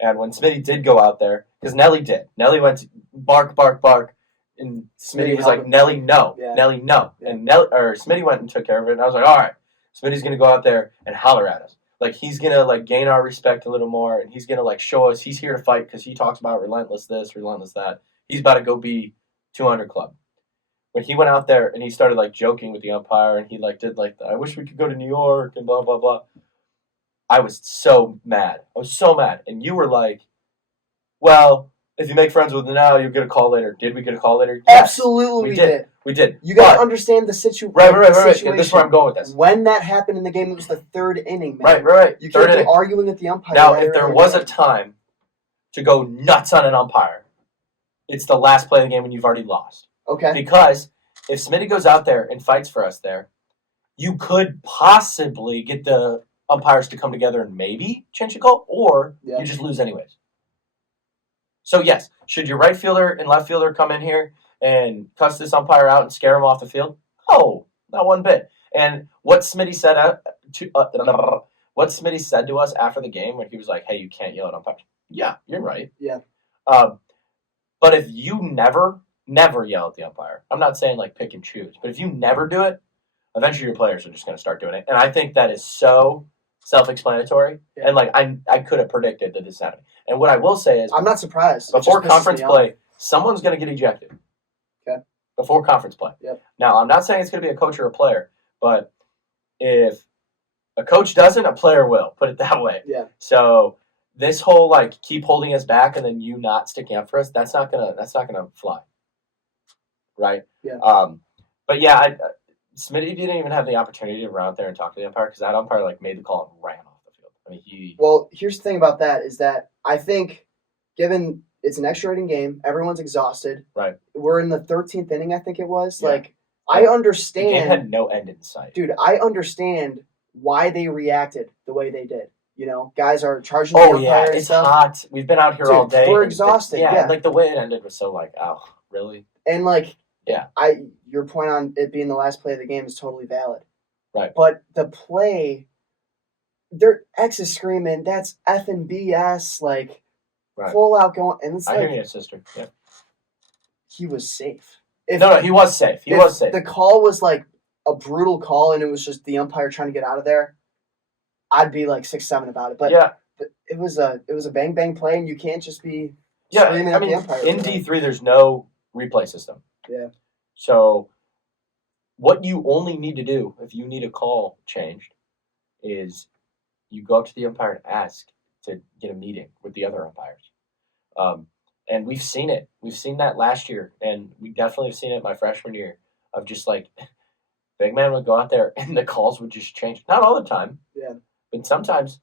And when Smitty did go out there, because Nelly did. Nelly went to bark, bark, bark. And Smitty was like, Nelly, no. Yeah. Nelly, no. Yeah. And Smitty went and took care of it. And I was like, all right, Smitty's going to go out there and holler at us. Like, he's going to, like, gain our respect a little more. And he's going to, like, show us he's here to fight because he talks about relentless this, relentless that. He's about to go be 200 club. When he went out there and he started, like, joking with the umpire and he, like, did, like, I wish we could go to New York and blah, blah, blah. I was so mad. I was so mad. And you were like, well, if you make friends with them now, you'll get a call later. Did we get a call later? Yes, Absolutely, we did. We did. You got to understand the situation. Right. This is where I'm going with this. When that happened in the game, it was the third inning, man. Right. You can't be arguing with the umpire. Now, if there was a time to go nuts on an umpire, it's the last play of the game when you've already lost. Okay. Because if Smitty goes out there and fights for us there, you could possibly get the umpires to come together and maybe change the call, or you just lose anyways. So, yes, should your right fielder and left fielder come in here and cuss this umpire out and scare him off the field? Oh, not one bit. And what Smitty said to us after the game when he was like, hey, you can't yell at umpires. Yeah, you're right. Yeah. But if you never yell at the umpire, I'm not saying like pick and choose, but if you never do it, eventually your players are just going to start doing it. And I think that is so self-explanatory. Yeah. And like I could have predicted that this happened. And what I will say is, I'm not surprised. Before conference play, someone's going to get ejected. Okay. Before conference play. Yep. Now, I'm not saying it's going to be a coach or a player, but if a coach doesn't, a player will. Put it that way. Yeah. So this whole like keep holding us back and then you not sticking up for us, that's not gonna fly. Right. Yeah. But yeah, Smitty didn't even have the opportunity to run out there and talk to the umpire because that umpire like made the call and ran off the field. I mean, Well, here's the thing about that is that I think, given it's an extra inning game, everyone's exhausted. Right. We're in the 13th inning, I think it was. Yeah. Like, I understand. The game had no end in sight. Dude, I understand why they reacted the way they did. You know, guys are charging the umpire and stuff. Hot. We've been out here all day. We're exhausted. Yeah, like the way it ended was so like, oh, really? And like, yeah, your point on it being the last play of the game is totally valid. Right. But the play, their ex is screaming, that's effing BS, like, right. Full out going, and it's I like, hear you, sister. Yeah. He was safe. No, he was safe. He was safe. The call was like a brutal call, and it was just the umpire trying to get out of there, I'd be like 6-7 about it. But yeah, it was a bang bang play, and you can't just be screaming at the umpire. In D3, there's no replay system. Yeah. So what you only need to do if you need a call changed is you go up to the umpire and ask to get a meeting with the other umpires. And we've seen it. We've seen that last year, and we definitely have seen it my freshman year of just like big man would go out there and the calls would just change. Not all the time. Yeah. But sometimes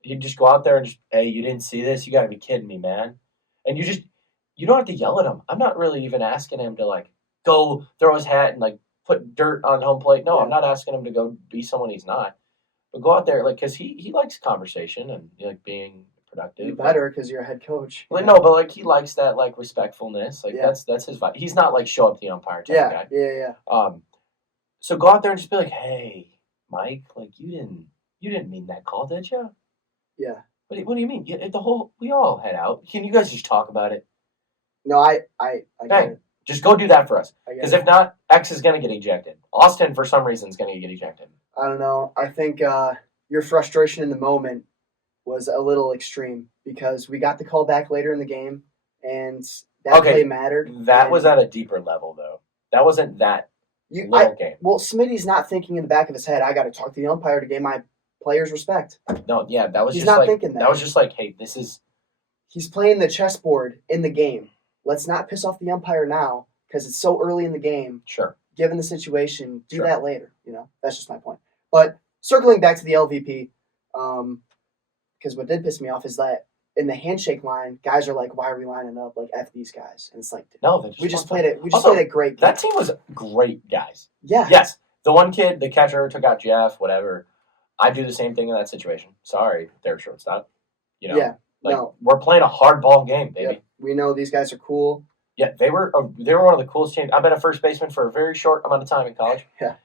he'd just go out there and just, hey, you didn't see this? You got to be kidding me, man. And you don't have to yell at him. I'm not really even asking him to like go throw his hat and like put dirt on home plate. No, yeah. I'm not asking him to go be someone he's not. But go out there, like, because he likes conversation and like being productive. You better because you're a head coach. Well, no, but like he likes that like respectfulness. Like that's his vibe. He's not like show up the umpire type guy. Yeah. So go out there and just be like, hey, Mike, like you didn't mean that call, did you? Yeah. What do you mean? We all head out. Can you guys just talk about it? No, I get it. Just go do that for us. Because if not, X is going to get ejected. Austin, for some reason, is going to get ejected. I don't know. I think your frustration in the moment was a little extreme because we got the call back later in the game, and that play mattered. That was at a deeper level, though. That wasn't that little game. Well, Smitty's not thinking in the back of his head, I got to talk to the umpire to gain my players' respect. No, yeah, that was He's just not thinking that. That was just like, hey, this is... He's playing the chessboard in the game. Let's not piss off the umpire now because it's so early in the game. Sure. Given the situation, do that later. You know, that's just my point. But circling back to the LVP, because what did piss me off is that in the handshake line, guys are like, "Why are we lining up? Like, F these guys." And it's like, No, they we just want played to- it. We just Also, played a great game. That team was great, guys. Yeah. Yes, the one kid, the catcher, took out Jeff. Whatever. I do the same thing in that situation. Sorry, they're shortstop. You know, Yeah. like No. we're playing a hardball game, baby. Yep. We know these guys are cool. Yeah, they were one of the coolest teams. I've been a first baseman for a very short amount of time in college. Yeah.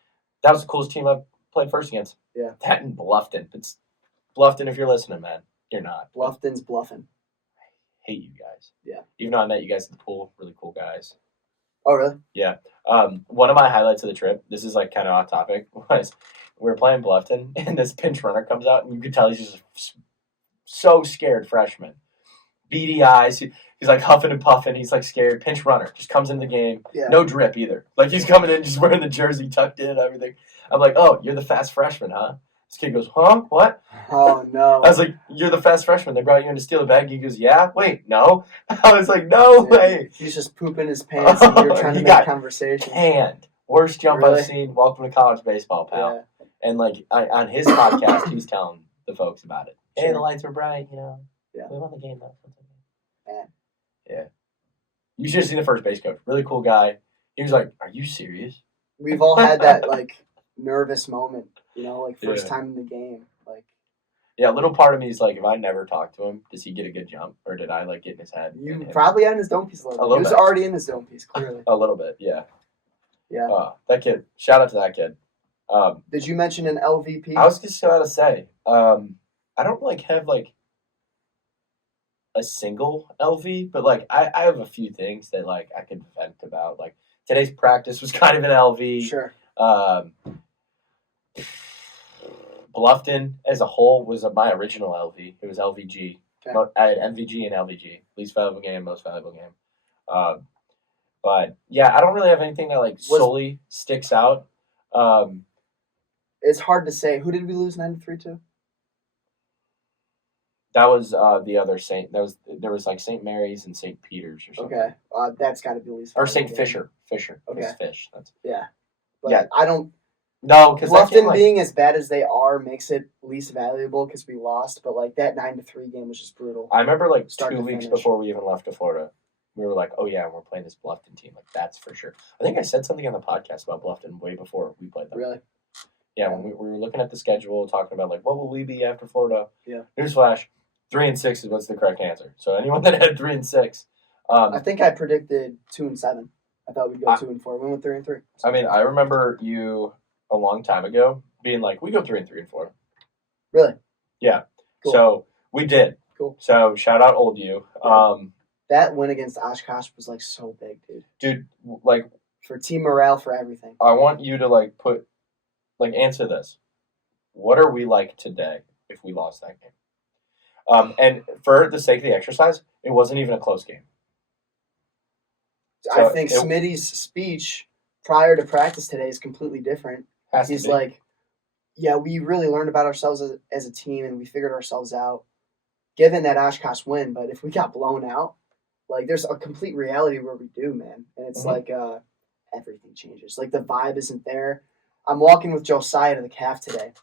That was the coolest team I've played first against. Yeah. That and Bluffton. It's Bluffton, if you're listening, man. You're not. Bluffton's bluffing. Hate you guys. Yeah. Even though I met you guys at the pool, really cool guys. Oh, really? Yeah. One of my highlights of the trip, this is like kind of off topic, was we were playing Bluffton and this pinch runner comes out and you could tell he's just so scared freshman. Beady eyes. He's like huffing and puffing. He's like scared. Pinch runner. Just comes in the game. Yeah. No drip either. Like he's coming in just wearing the jersey tucked in and everything. I'm like, oh, you're the fast freshman, huh? This kid goes, huh? What? Oh, no. I was like, you're the fast freshman. They brought you in to steal a bag. He goes, yeah. Wait, no. I was like, no way. He's just pooping his pants and you're trying to He make got conversation. Canned. Worst jump Really? I've seen. Welcome to college baseball, pal. Yeah. And like on his podcast, he's telling the folks about it. Hey, Sure. the lights were bright, you know. Yeah. We won the game though. Man. Yeah. You should have seen the first base coach. Really cool guy. He was like, are you serious? We've all had that, like, nervous moment, you know, like, first Yeah. time in the game. Like, Yeah, a little part of me is like, if I never talked to him, does he get a good jump? Or did I like get in his head? you and him? probably had in his dome piece a little A bit. little He was bit. already in his dome piece, clearly. A little bit, yeah. Yeah. That kid. Shout out to that kid. Did you mention an LVP? I was just about to say, I don't like have like a single LV, but like I have a few things that like I could vent about. Like today's practice was kind of an LV. Sure. Bluffton as a whole was my original LV. It was LVG. Okay. I had MVG and LVG. Least valuable game, most valuable game. But yeah, I don't really have anything that like solely sticks out. It's hard to say. Who did we lose 9-3 to? That was the other Saint. There was like St. Mary's and St. Peter's or something. Okay. That's got to be the least. Or valuable St. game. Fisher. Fisher. Okay. It was Fish. That's Yeah. But Yeah. I don't. no, because Bluffton being as bad as they are makes it least valuable because we lost. But like that 9-3 game was just brutal. I remember like Start 2 to weeks finish. before we even left to Florida, we were like, "Oh yeah, we're playing this Bluffton team. Like that's for sure." I think I said something on the podcast about Bluffton way before we played them. Really? Yeah, when we were looking at the schedule, talking about like what will we be after Florida. Yeah. Newsflash: 3-6 is what's the correct answer. So anyone that had 3-6, I think I predicted 2-7. I thought we'd go 2-4. We went 3-3. I mean, I remember you a long time ago being like, "We go 3-3 in Florida." Really? Yeah. Cool. So we did. Cool. So shout out old you. Yeah. That win against Oshkosh was like so big, dude. Dude, like For team morale, for everything. I want you to like answer this. What are we like today if we lost that game? And for the sake of the exercise, it wasn't even a close game. I think Smitty's speech prior to practice today is completely different. Has to He's be. like, yeah, we really learned about ourselves as a team and we figured ourselves out given that Oshkosh win. But if we got blown out, like there's a complete reality where we do, man. And it's like everything changes. Like the vibe isn't there. I'm walking with Josiah to the calf today,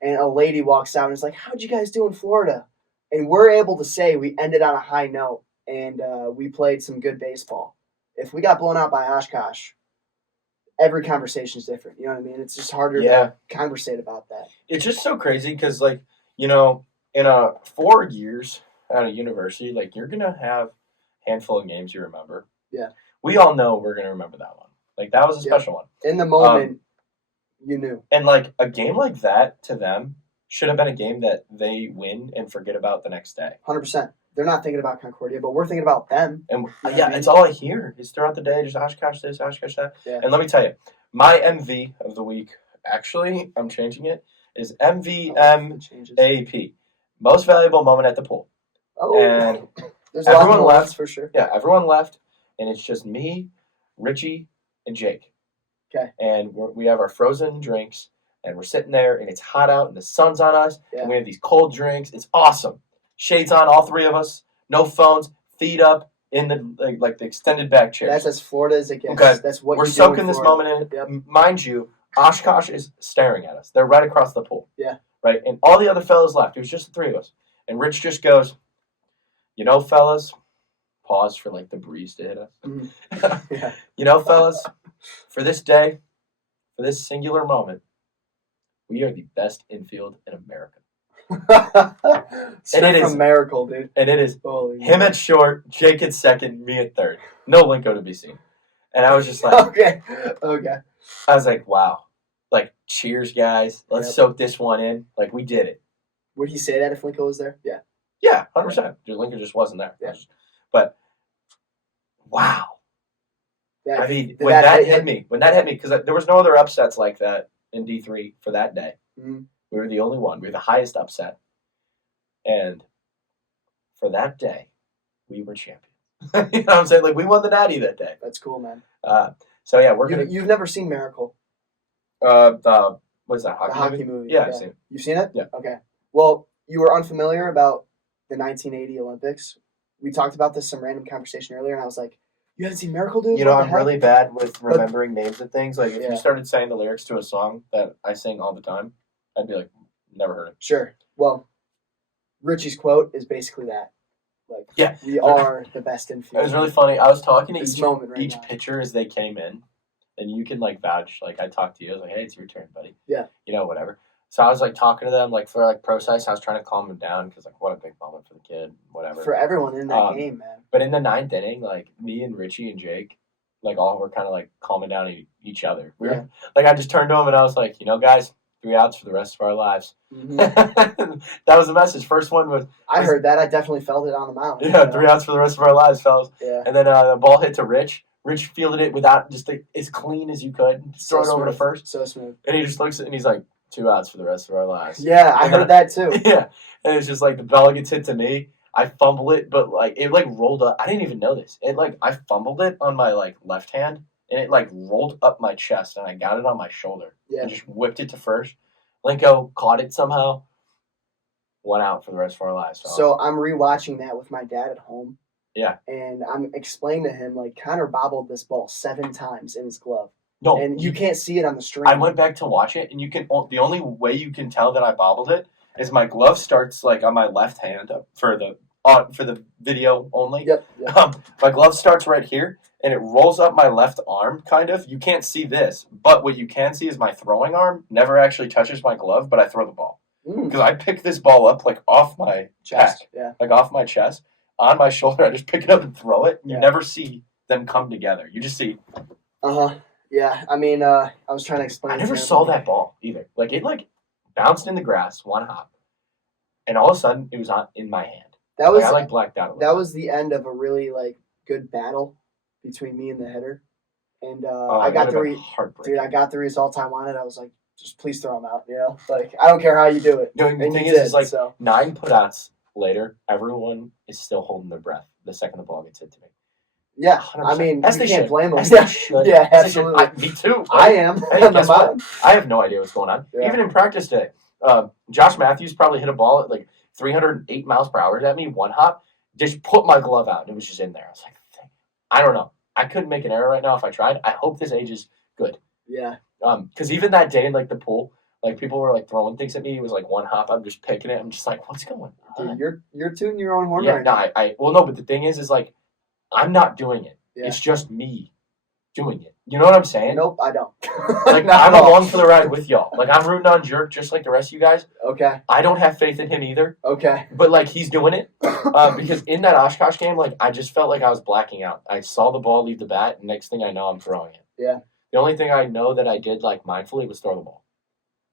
and a lady walks out and is like, how'd you guys do in Florida? And we're able to say we ended on a high note and we played some good baseball. If we got blown out by Oshkosh, every conversation is different. You know what I mean? It's just harder to conversate about that. It's just so crazy because, like, you know, in 4 years at a university, like, you're going to have a handful of games you remember. Yeah. We all know we're going to remember that one. Like, that was a special one. In the moment, you knew. And, like, a game like that to them should have been a game that they win and forget about the next day. 100%. They're not thinking about Concordia, but we're thinking about them. And, You know what I mean? it's all I hear is throughout the day, just Oshkosh this, Oshkosh that. Yeah. And let me tell you, my MV of the week, actually, I'm changing it, is It changes. MVMAP. Most valuable moment at the pool. Oh, And there's a lot everyone more left. left for sure. Yeah, everyone left, and it's just me, Richie, and Jake. Okay. And we have our frozen drinks, and we're sitting there, and it's hot out, and the sun's on us, Yeah. and we have these cold drinks. It's awesome. Shades on, all three of us. No phones. Feet up in the like the extended back chairs. That's as Florida as it gets. Okay. That's what We're you do soaking in this Florida. moment in. Yep. Mind you, Oshkosh is staring at us. They're right across the pool. Yeah. Right? And all the other fellas left. It was just the three of us. And Rich just goes, You know, fellas, pause for like the breeze to hit us. Yeah. You know, fellas, for this day, for this singular moment, we are the best infield in America. Straight it from is- Miracle, dude. And it is Holy him man. at short, Jake at second, me at third. No Linko to be seen. And I was just like, Okay. I was like, wow. Like, cheers, guys. Let's Yep. soak this one in. Like, we did it. Would he say that if Lincoln was there? Yeah. Yeah, 100%. Lincoln just wasn't there. Yeah. But, wow. Yeah. I mean, Did when that that hit hit him? me, because there was no other upsets like that in D3 for that day. Mhm. We were the only one. We were the highest upset. And for that day, we were champions. You know what I'm saying? Like, we won the Natty that day. That's cool, man. So, yeah, we're going to... You've never seen Miracle, What's that, the hockey movie? Yeah, I've seen it. You've seen it? Yeah. Okay. Well, you were unfamiliar about the 1980 Olympics. We talked about this some random conversation earlier, and I was like, "You haven't seen Miracle, dude?" You know, What the I'm heck?" really bad with remembering names of things. Like, if Yeah. you started saying the lyrics to a song that I sing all the time, I'd be like, never heard it. Sure. Well, Richie's quote is basically that. Like, Yeah. we are the best in It field. was really funny. I was talking to This moment right each now. pitcher as they came in, and you can, like, vouch. Like, I talked to you. I was like, hey, it's your turn, buddy. Yeah. You know, whatever. So I was, like, talking to them, like, for, like, pro size. I was trying to calm them down because, like, what a big moment for the kid, whatever. For everyone in that game, man. But in the ninth inning, like, me and Richie and Jake, like, all were kind of, like, calming down each other. We were, like, I just turned to him and I was like, you know, guys, 3 outs for the rest of our lives. Mhm. That was the message. First one was... I heard that. I definitely felt it on the mound. Yeah, 3 outs for the rest of our lives, fellas. Yeah. And then the ball hit to Rich. Rich fielded it without just as clean as you could. Throw it over to first. So smooth. And he just looks at it and he's like, 2 outs for the rest of our lives. Yeah, I heard that too. Yeah. And it's just like the ball gets hit to me. I fumble it, but like it like rolled up. I didn't even know this. It like I fumbled it on my like left hand and it like rolled up my chest and I got it on my shoulder. Yeah. And just whipped it to first. Linko caught it somehow. 1 out for the rest of our lives. So I'm rewatching that with my dad at home. Yeah. And I'm explaining to him, like, Connor bobbled this ball 7 times in his glove. No, And you can't see it on the stream. I went back to watch it, and you can. The only way you can tell that I bobbled it is my glove starts like on my left hand for the video only. Yep. My glove starts right here, and it rolls up my left arm. Kind of. You can't see this, but what you can see is my throwing arm never actually touches my glove, but I throw the ball because I pick this ball up like off my Chest. back, Yeah. like off my chest, on my shoulder. I just pick it up and throw it. You Yeah. never see them come together. You just see. Yeah. I mean, I was trying to explain. I never to him. saw that ball either. Like it like bounced in the grass, 1 hop, and all of a sudden it was in my hand. That was I blacked out. that was the end of a really like good battle between me and the hitter, and I got the I got the result I wanted. I was like, just please throw him out. You know, like I don't care how you do it. The And thing you is, did, like so. 9 putouts later, everyone is still holding their breath the second the ball gets hit to me. Yeah, 100%. I mean, As you they can't should. blame them. As they should. Yeah, As they should. absolutely. Me too. I am. Hey, on the guess what? mound. I have no idea what's going on. Yeah. Even in practice today, Josh Matthews probably hit a ball at like 308 miles per hour at me, 1 hop. Just put my glove out. And it was just in there. I was like, I don't know. I couldn't make an error right now if I tried. I hope this age is good. Yeah. Because even that day in like the pool, like people were like throwing things at me. It was like 1 hop. I'm just picking it. I'm just like, what's going on? Dude, you're tooting your own horn Yeah, right no, now. well, no, but the thing is like, I'm not doing it. Yeah. It's just me doing it. You know what I'm saying? Nope, I don't. Like, Not I'm at all. along for the ride with y'all. Like, I'm rooting on Jerk just like the rest of you guys. Okay. I don't have faith in him either. Okay. But, like, he's doing it. Because in that Oshkosh game, like, I just felt like I was blacking out. I saw the ball leave the bat, and next thing I know, I'm throwing it. Yeah. The only thing I know that I did, like, mindfully was throw the ball.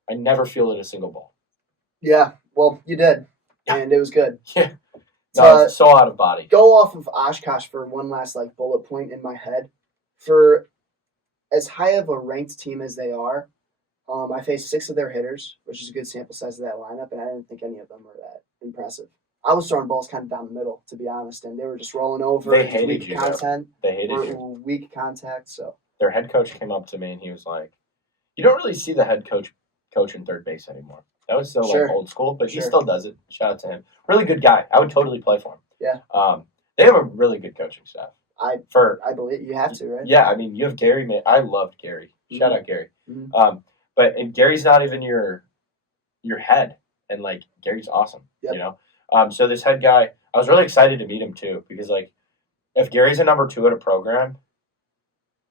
I never fielded a single ball. Yeah. Well, you did, Yeah. and it was good. Yeah. No, it's so out of body. Go off of Oshkosh for one last like bullet point in my head. For as high of a ranked team as they are, I faced 6 of their hitters, which is a good sample size of that lineup, and I didn't think any of them were that impressive. I was throwing balls kind of down the middle, to be honest, and they were just rolling over. They hated weak you, content. They hated or you. weak contact. So Their head coach came up to me, and he was like, you don't really see the head coach in third base anymore. That was so Sure. like old school, but he Sure. still does it. Shout out to him. Really good guy. I would totally play for him. Yeah. They have a really good coaching staff. I believe you have to, right? Yeah, I mean, you have Gary. I loved Gary. Shout out Gary. Mhm. And Gary's not even your head, and like Gary's awesome. Yep. You know, So this head guy, I was really excited to meet him too because like if Gary's a number 2 at a program,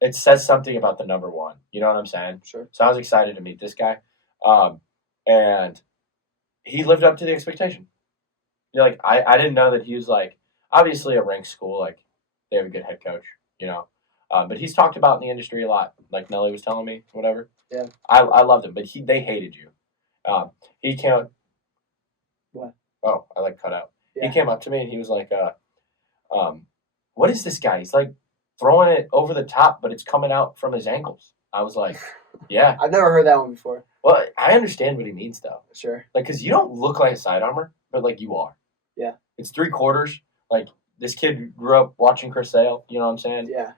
it says something about the number 1. You know what I'm saying? Sure. So I was excited to meet this guy, and he lived up to the expectation. You're like I didn't know that he was like obviously a ranked school, like they have a good head coach, you know. But he's talked about in the industry a lot, like Nelly was telling me, whatever. Yeah. I loved him, but they hated you. He came up. What? Oh, I like cut out. Yeah. He came up to me and he was like, what is this guy? He's like throwing it over the top, but it's coming out from his ankles. I was like, yeah. I've never heard that one before. Well, I understand what he means though. Sure. Like, cause you don't look like a sidearmer, but like you are. Yeah. It's 3/4. Like this kid grew up watching Chris Sale. You know what I'm saying? Yeah.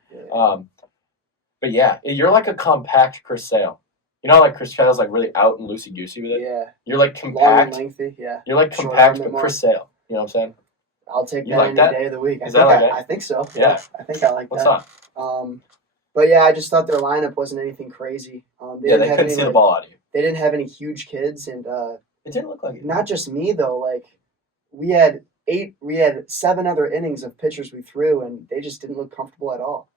But yeah, you're like a compact Chris Sale. You know, like Chris Sale's like really out and loosey goosey with it. Yeah. You're like Long and compact. lengthy. Yeah. You're like Short compact, arm but more. Chris Sale. You know what I'm saying? I'll take You that like any that? day of the week. Is that like it? I think so. Yeah. I think I like What's that. up? But yeah, I just thought their lineup wasn't anything crazy. They couldn't see the ball out of you. They didn't have any huge kids, and It didn't look like it. not just me though. Like we had 7 other innings of pitchers we threw, and they just didn't look comfortable at all.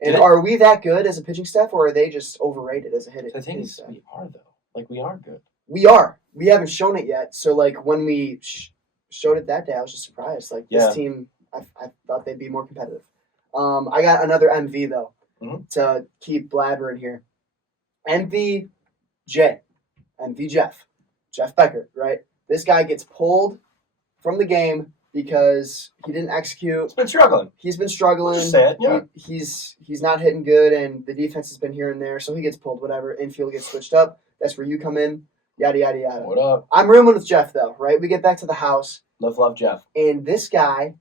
And are we that good as a pitching staff, or are they just overrated as a hitting staff? We are though. Like we are good. We are. We haven't shown it yet. So like when we showed it that day, I was just surprised. Like this team, I thought they'd be more competitive. I got another MV though to keep blabbering here. MV Jeff Becker, right? This guy gets pulled from the game because he didn't execute. He's been struggling. Just say it, yeah. He's not hitting good, and the defense has been here and there, so he gets pulled. Whatever, infield gets switched up. That's where you come in. Yada yada yada. What up? I'm rooming with Jeff though, right? We get back to the house. Love Jeff. And this guy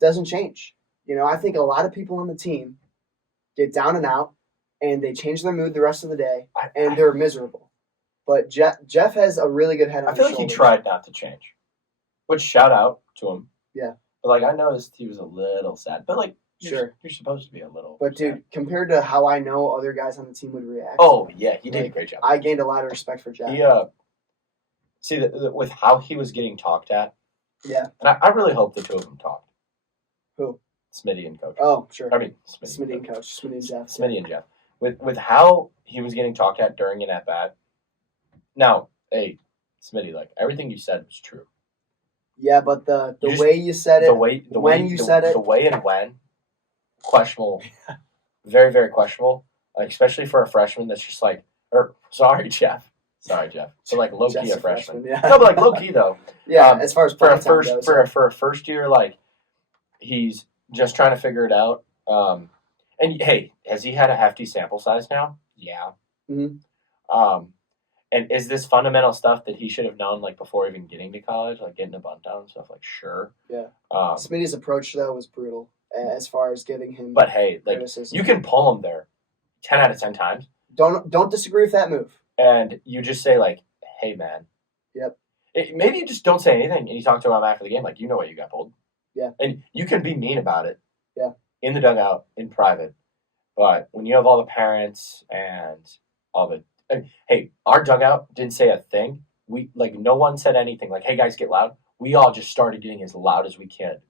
doesn't change. You know, I think a lot of people on the team get down and out, and they change their mood the rest of the day, and they're miserable. But Jeff has a really good head on his shoulders. I feel like he tried not to change. Which, shout out to him. Yeah. But, like, I noticed he was a little sad. But, like, sure, you're supposed to be a little But, sad. dude, compared to how I know other guys on the team would react. Oh, yeah, he did a great job. I gained a lot of respect for Jeff. He, see, with how he was getting talked at. Yeah. And I really hope the two of them talked. Who? Smitty and Coach. Oh, sure. I mean, Smitty and Coach. Smitty and Jeff. Smitty and Jeff. With how he was getting talked at during an at-bat. Now, hey, Smitty, like, everything you said was true. Yeah, but the way you said it, when you said it. The way and when, questionable. Very, very questionable. Like, especially for a freshman that's just like, sorry, Jeff. So, like, low-key a freshman. Yeah. No, but, like, low-key, though. Yeah, as far as for a first year, like, he's just trying to figure it out. And, hey, has he had a hefty sample size now? Yeah. Mm-hmm. And is this fundamental stuff that he should have known, like, before even getting to college, like getting a bunt down and stuff? Like, sure. Yeah. Smitty's approach, though, was brutal as far as giving him But, hey, like, criticism. You can pull him there 10 out of 10 times. Don't disagree with that move. And you just say, like, hey, man. Yep. Maybe you just don't say anything, and you talk to him after the game, like, you know why you got pulled. Yeah. And you can be mean about it. Yeah. In the dugout, in private. But when you have all the parents and all the... hey, our dugout didn't say a thing. No one said anything. Like, hey, guys, get loud. We all just started getting as loud as we could.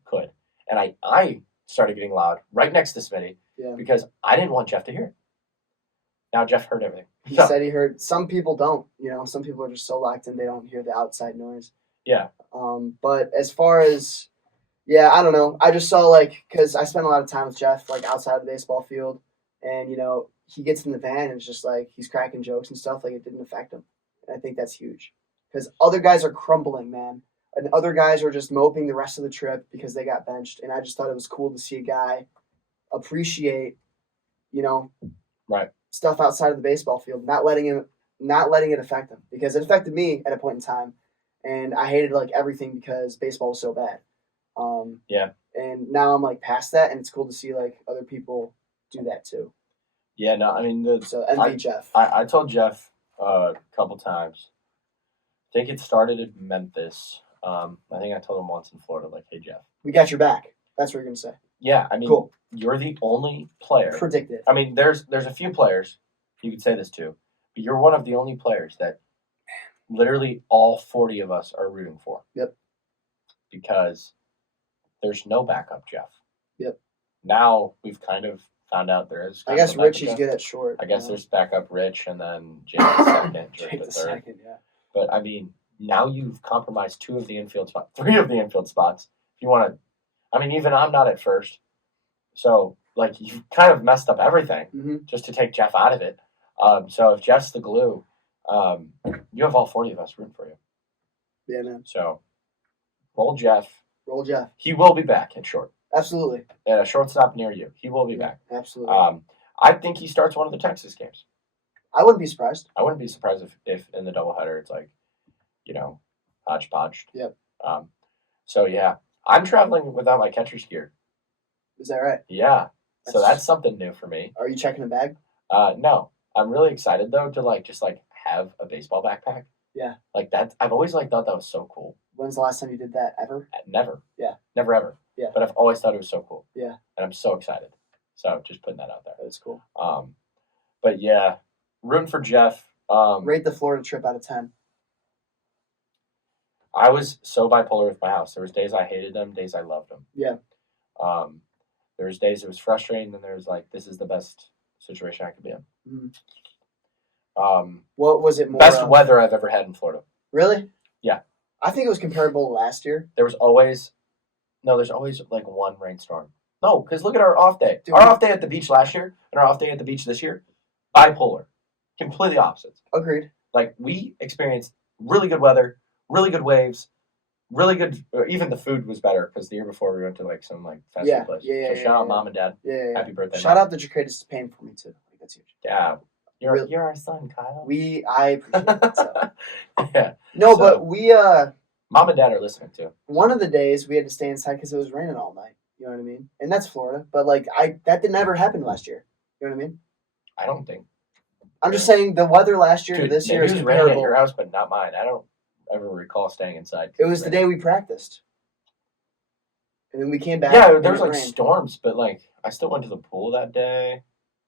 And I started getting loud right next to Smitty because I didn't want Jeff to hear it. Now Jeff heard everything. He said he heard. Some people don't. You know, some people are just so locked in they don't hear the outside noise. Yeah. But as far as, I don't know. I just saw, like, because I spent a lot of time with Jeff, like, outside of the baseball field. And, you know, he gets in the van and it's just like he's cracking jokes and stuff. Like, it didn't affect him. And I think that's huge. Because other guys are crumbling, man. And other guys are just moping the rest of the trip because they got benched. And I just thought it was cool to see a guy appreciate, you know, right, stuff outside of the baseball field, not letting it affect him. Because it affected me at a point in time. And I hated, like, everything because baseball was so bad. Yeah. And now I'm, like, past that, and it's cool to see, like, other people do that too. Yeah, no, I mean, Jeff. I told Jeff a couple times. I think it started in Memphis. I think I told him once in Florida, like, hey, Jeff. We got your back. That's what you're going to say. Yeah, I mean, cool. You're the only player. Predicted. I mean, there's a few players you could say this to, but you're one of the only players that literally all 40 of us are rooting for. Yep. because there's no backup Jeff. Yep. Now we've kind of found out there is. I guess Richie's good at short. I guess there's backup Rich, and then Jake the second, Drake the third. Yeah. But I mean, now you've compromised 2 of the infield spots, 3 of the infield spots. If you want to, I mean, even I'm not at first, so like you've kind of messed up everything just to take Jeff out of it. So if Jeff's the glue, you have all 40 of us rooting for you. Yeah, man. So roll Jeff. Roll Jeff. He will be back at short. Absolutely. At a shortstop near you. He will be back. Absolutely. I think he starts one of the Texas games. I wouldn't be surprised. I wouldn't be surprised if in the doubleheader it's like, hodgepodge. Yep. So yeah, I'm traveling without my catcher's gear. Is that right? Yeah. So that's something new for me. Are you checking a bag? No. I'm really excited though to just have a baseball backpack. Yeah. Like that. I've always thought that was so cool. When's the last time you did that? Ever? Never. Yeah. Never ever. Yeah. But I've always thought it was so cool. Yeah. And I'm so excited. So just putting that out there. That's cool. But yeah, rooting for Jeff. Rate the Florida trip out of 10. I was so bipolar with my house. There was days I hated them, days I loved them. Yeah. There was days it was frustrating, and there was this is the best situation I could be in. What was it more? Best weather I've ever had in Florida. Really? Yeah. I think it was comparable to last year. There's always one rainstorm. No, because look at our off day. Dude, our off day at the beach last year and our off day at the beach this year, bipolar. Completely opposites. Agreed. We experienced really good weather, really good waves, really good. Even the food was better because the year before we went to some fast food place. Yeah. So shout out mom and dad. Yeah. Happy birthday. Shout Mom. out that Jaquatis is paying for me too. That's huge. Yeah. You're our son, Kyle. I appreciate it. So. Yeah. No, but we mom and dad are listening too. One of the days we had to stay inside because it was raining all night. You know what I mean? And that's Florida. But that didn't ever happen last year. You know what I mean? I don't think. I'm just saying the weather last year Dude, to this year is raining at comparable. your house, but not mine. I don't ever recall staying inside. It was the day we practiced. And then we came back. Yeah, there was rained. storms, but I still went to the pool that day.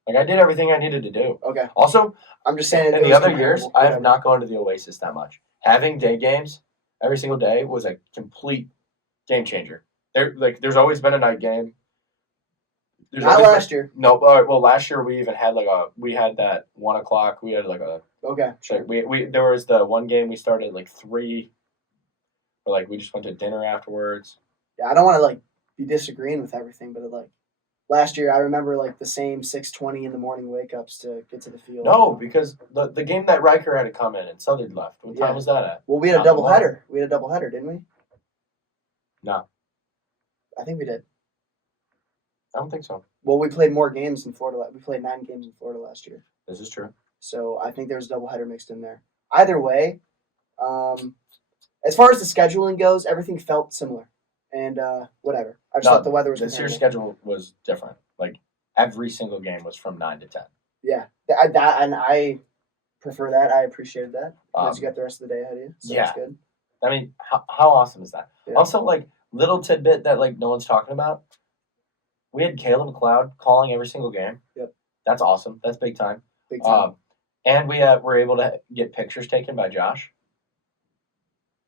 I did everything I needed to do. Okay. Also, I'm just saying. In the other years, I have not gone to the Oasis that much. Having day games every single day was a complete game changer. There's always been a night game. Not last year. No, well, last year we even had we had that 1 o'clock. We had Okay. Sure. We there was the one game we started at 3. But we just went to dinner afterwards. Yeah, I don't want to be disagreeing with everything, but last year I remember the same 6:20 in the morning wake ups to get to the field. No, because the game that Riker had to come in and Southern left. What time was that at? Well, we had a doubleheader. We had a doubleheader, didn't we? No. I think we did. I don't think so. Well, we played more games in Florida. We played 9 games in Florida last year. This is true. So I think there was a doubleheader mixed in there. Either way, as far as the scheduling goes, everything felt similar. And whatever. I just thought the weather was this year's schedule was different. Every single game was from 9 to 10. Yeah. And I prefer that. I appreciated that. Because you got the rest of the day ahead of you. So that's good. I mean, how awesome is that? Yeah. Also, little tidbit that no one's talking about. We had Caleb McLeod calling every single game. Yep. That's awesome. That's big time. Big time. And we were able to get pictures taken by Josh.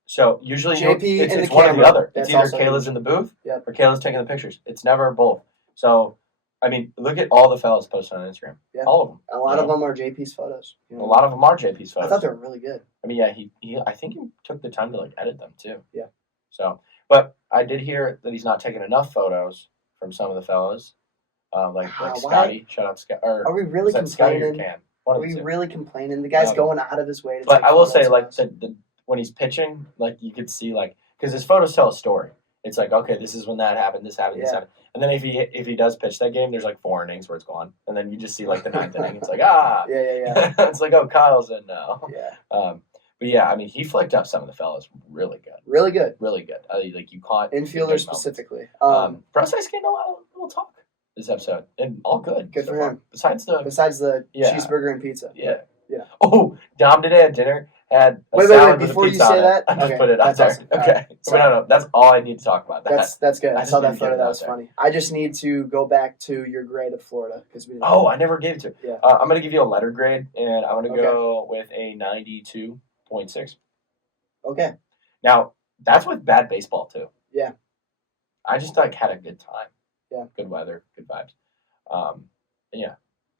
So usually it's one or the other. It's either Kayla's in the booth or Kayla's taking the pictures. It's never both. So, I mean, look at all the fellas posted on Instagram. Yeah. All of them. A lot of them are JP's photos. A lot of them are JP's photos. I thought they were really good. I mean, yeah, he I think he took the time to edit them too. Yeah. So, but I did hear that he's not taking enough photos from some of the fellas. Like Scotty. Shout out Scott. Are we really complaining? Are we really complaining? The guy's going out of his way to But I will say, when he's pitching, you could see, because his photos tell a story. It's okay, this is when that happened, this happened, this happened. And then if he does pitch that game, there's 4 innings where it's gone. And then you just see the 9th inning. It's Yeah. It's oh, Kyle's in now. Yeah. But yeah, I mean, he flicked up some of the fellas really good. Really good. Really good. You caught infielders specifically. For us, I gained a little talk this episode, and all good. Good for him. Besides the cheeseburger and pizza. Yeah. Yeah. Oh, Dom today at dinner had a wait, salad before with a you pizza say on that, I just put it out there. Awesome. Okay. Right. No. That's all I need to talk about. That's good. I saw that photo. That was there. funny. I just need to go back to your grade of Florida because we. I never gave it to. Yeah. I'm gonna give you a letter grade, and I'm gonna go with a 92.6. Okay. Now that's with bad baseball too. Yeah. I just like had a good time. Yeah. Good weather, good vibes. Yeah.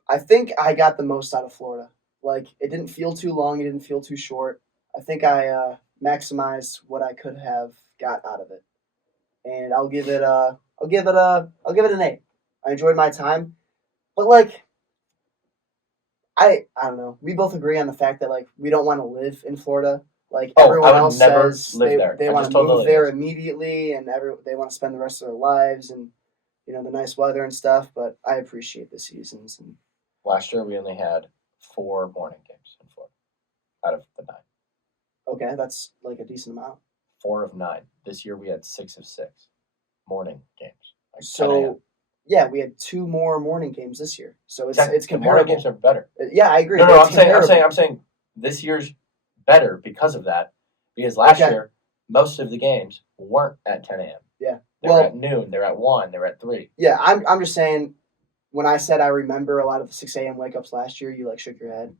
I think I got the most out of Florida. Like, it didn't feel too long. It didn't feel too short. I think I maximized what I could have got out of it, and I'll give it an 8. I enjoyed my time, but like, I don't know. We both agree on the fact that like we don't want to live in Florida. Like everyone I would else never says, live there. they I want just to told move Lily there this. immediately, and they want to spend the rest of their lives and the nice weather and stuff. But I appreciate the seasons. And Last year we only had 4 morning games in Florida out of the 9. okay, that's like a decent amount. 4 of 9. This year we had 6 of 6 morning games. Like 10 a.m. So yeah, we had 2 more morning games this year. So it's The morning comparable. games are better. Yeah, I agree. No, but no, it's comparable. I'm saying this year's better because of that. Because last Okay. year, most of the games weren't at 10 a.m. Yeah. They were at noon. They're at 1. They're at 3. Yeah, I'm just saying. When I said I remember a lot of the 6 a.m. wake ups last year, you like shook your head.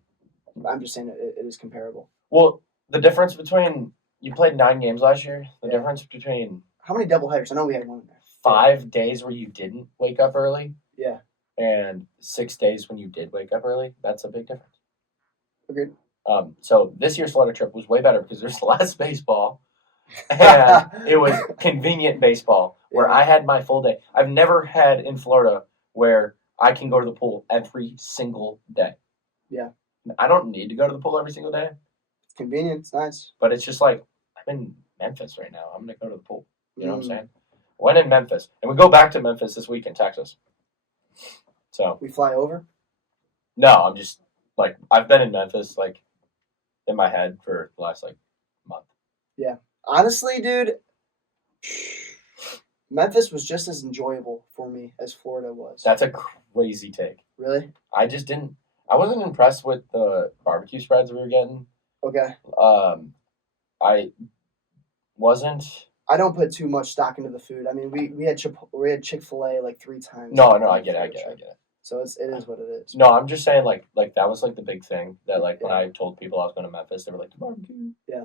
I'm just saying it is comparable. Well, the difference between you played 9 games last year. The Yeah. difference between How many doubleheaders? I know we had one in there. 5 days where you didn't wake up early. Yeah. And 6 days when you did wake up early. That's a big difference. Agreed. So this year's Florida trip was way better because there's less baseball, and it was convenient baseball where Yeah. I had my full day. I've never had in Florida where I can go to the pool every single day. Yeah. I don't need to go to the pool every single day, It's convenient. It's nice. but it's just like I'm in Memphis right now. I'm gonna go to the pool. You know what I'm Mm. saying? When in Memphis, and we go back to Memphis this week in Texas. So We fly over. no, I'm just like I've been in Memphis like in my head for the last like month. Honestly, dude, Memphis was just as enjoyable for me as Florida was. That's a crazy take. Really? I just didn't. I wasn't impressed with the barbecue spreads we were getting. Okay. I wasn't. I don't put too much stock into the food. I mean, we had Chick-fil-A like 3 times. No, I get it. So it is what it is. No, I'm just saying like that was like the big thing that like when I told people I was going to Memphis, they were like the barbecue. Yeah.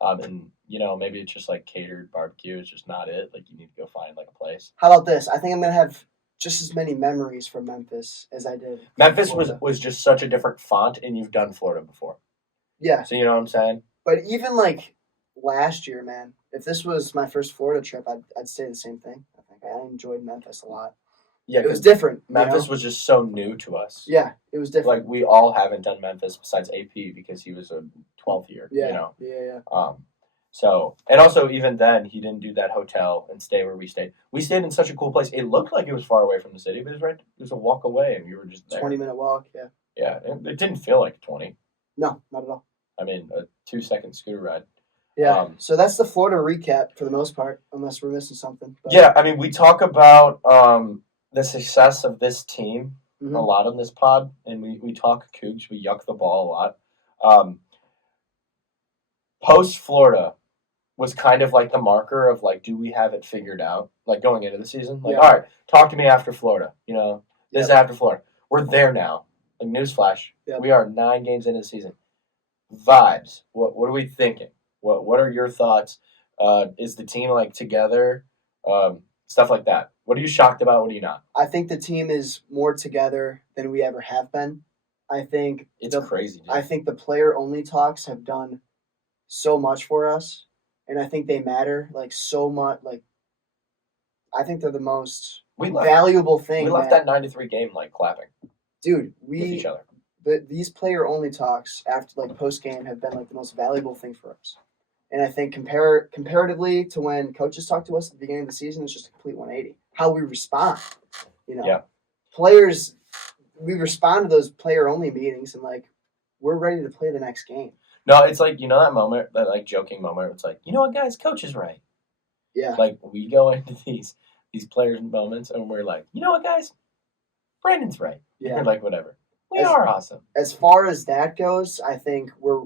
And maybe it's just like catered barbecue. It's just not it. Like you need to go find like a place. How about this? I think I'm gonna have just as many memories from Memphis as I did. Memphis Florida. was just such a different font, and you've done Florida before. Yeah. So you know what I'm saying? But even like last year, man, if this was my first Florida trip, I'd say the same thing. I think I enjoyed Memphis a lot. Yeah, It was different. Memphis was just so new to us. Yeah, it was different. Like we all haven't done Memphis besides AP because he was a 12th year. Yeah. Yeah. So and also even then he didn't do that hotel and stay where we stayed. We stayed in such a cool place. It looked like it was far away from the city, but it was right. It was a walk away, and we were just there. 20-minute walk. Yeah. Yeah, it didn't feel like 20. No, not at all. I mean, a 2-second scooter ride. Yeah. So that's the Florida recap for the most part, unless we're missing something. But, Yeah, I mean, we talk about the success of this team a lot on this pod, and we talk Cougs. We yuck the ball a lot. Post Florida was kind of like the marker of like, do we have it figured out? Like going into the season, like, all right, talk to me after Florida. This is after Florida. We're there now. Like newsflash, we are 9 games into the season. Vibes. What are we thinking? What are your thoughts? Is the team like together? Stuff like that. What are you shocked about? What are you not? I think the team is more together than we ever have been. I think it's crazy. Dude. I think the player only talks have done so much for us, and I think they matter like so much. Like I think they're the most valuable thing. We left that 9-3 game like clapping. Dude, with each other. These player only talks after like post game have been like the most valuable thing for us. And I think comparatively to when coaches talk to us at the beginning of the season, it's just a complete 180. How we respond, players, we respond to those player only meetings and like we're ready to play the next game. No, it's like that moment, that like joking moment. It's like what, guys, coach is right. Yeah. Like we go into these players' moments and we're like, what, guys, Brandon's right. Yeah. We're like whatever. We are awesome. As far as that goes, I think we're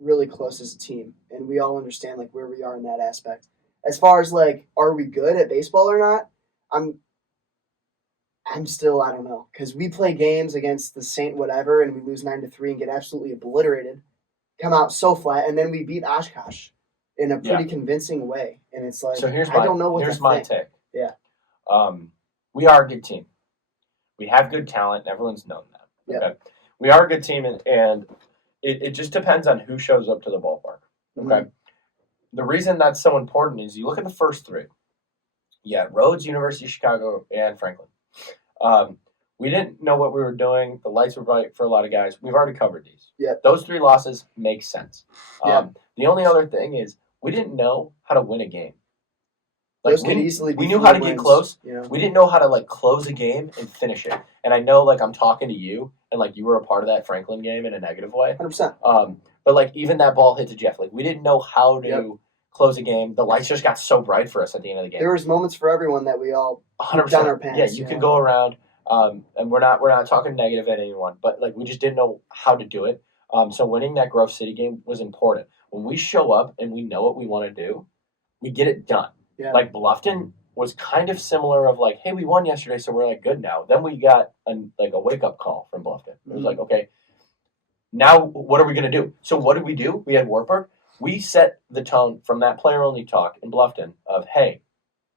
really close as a team, and we all understand like where we are in that aspect. As far as like, are we good at baseball or not? I'm still, I don't know, because we play games against the Saint whatever, and we lose 9-3 and get absolutely obliterated, come out so flat, and then we beat Oshkosh. in a pretty convincing way. And it's like, so I don't know what here's to my think. take. Yeah. We are a good team. We have good talent, and everyone's known that. Yeah. Okay? We are a good team, and it just depends on who shows up to the ballpark. Okay. The reason that's so important is you look at the first three. Yeah, Rhodes, University of Chicago, and Franklin. We didn't know what we were doing. The lights were bright for a lot of guys. We've already covered these. Yeah. Those 3 losses make sense. Yeah. The only other thing is we didn't know how to win a game. Like those could easily be we knew how to wins, get close. You know? We didn't know how to like close a game and finish it. And I know like I'm talking to you and like you were a part of that Franklin game in a negative way. 100%. But like even that ball hit to Jeff, like we didn't know how to close a game. The lights just got so bright for us at the end of the game. There was moments for everyone that we all 100%. down our pants. Yeah, you can go around, and we're not talking negative at anyone, but like we just didn't know how to do it. So winning that Grove City game was important. When we show up and we know what we want to do, we get it done. Yeah. Like Bluffton was kind of similar of like, hey, we won yesterday, so we're like good now. Then we got a wake up call from Bluffton. It was like, okay, now what are we gonna do? So what did we do? We had Wartburg. We set the tone from that player only talk in Bluffton of, hey,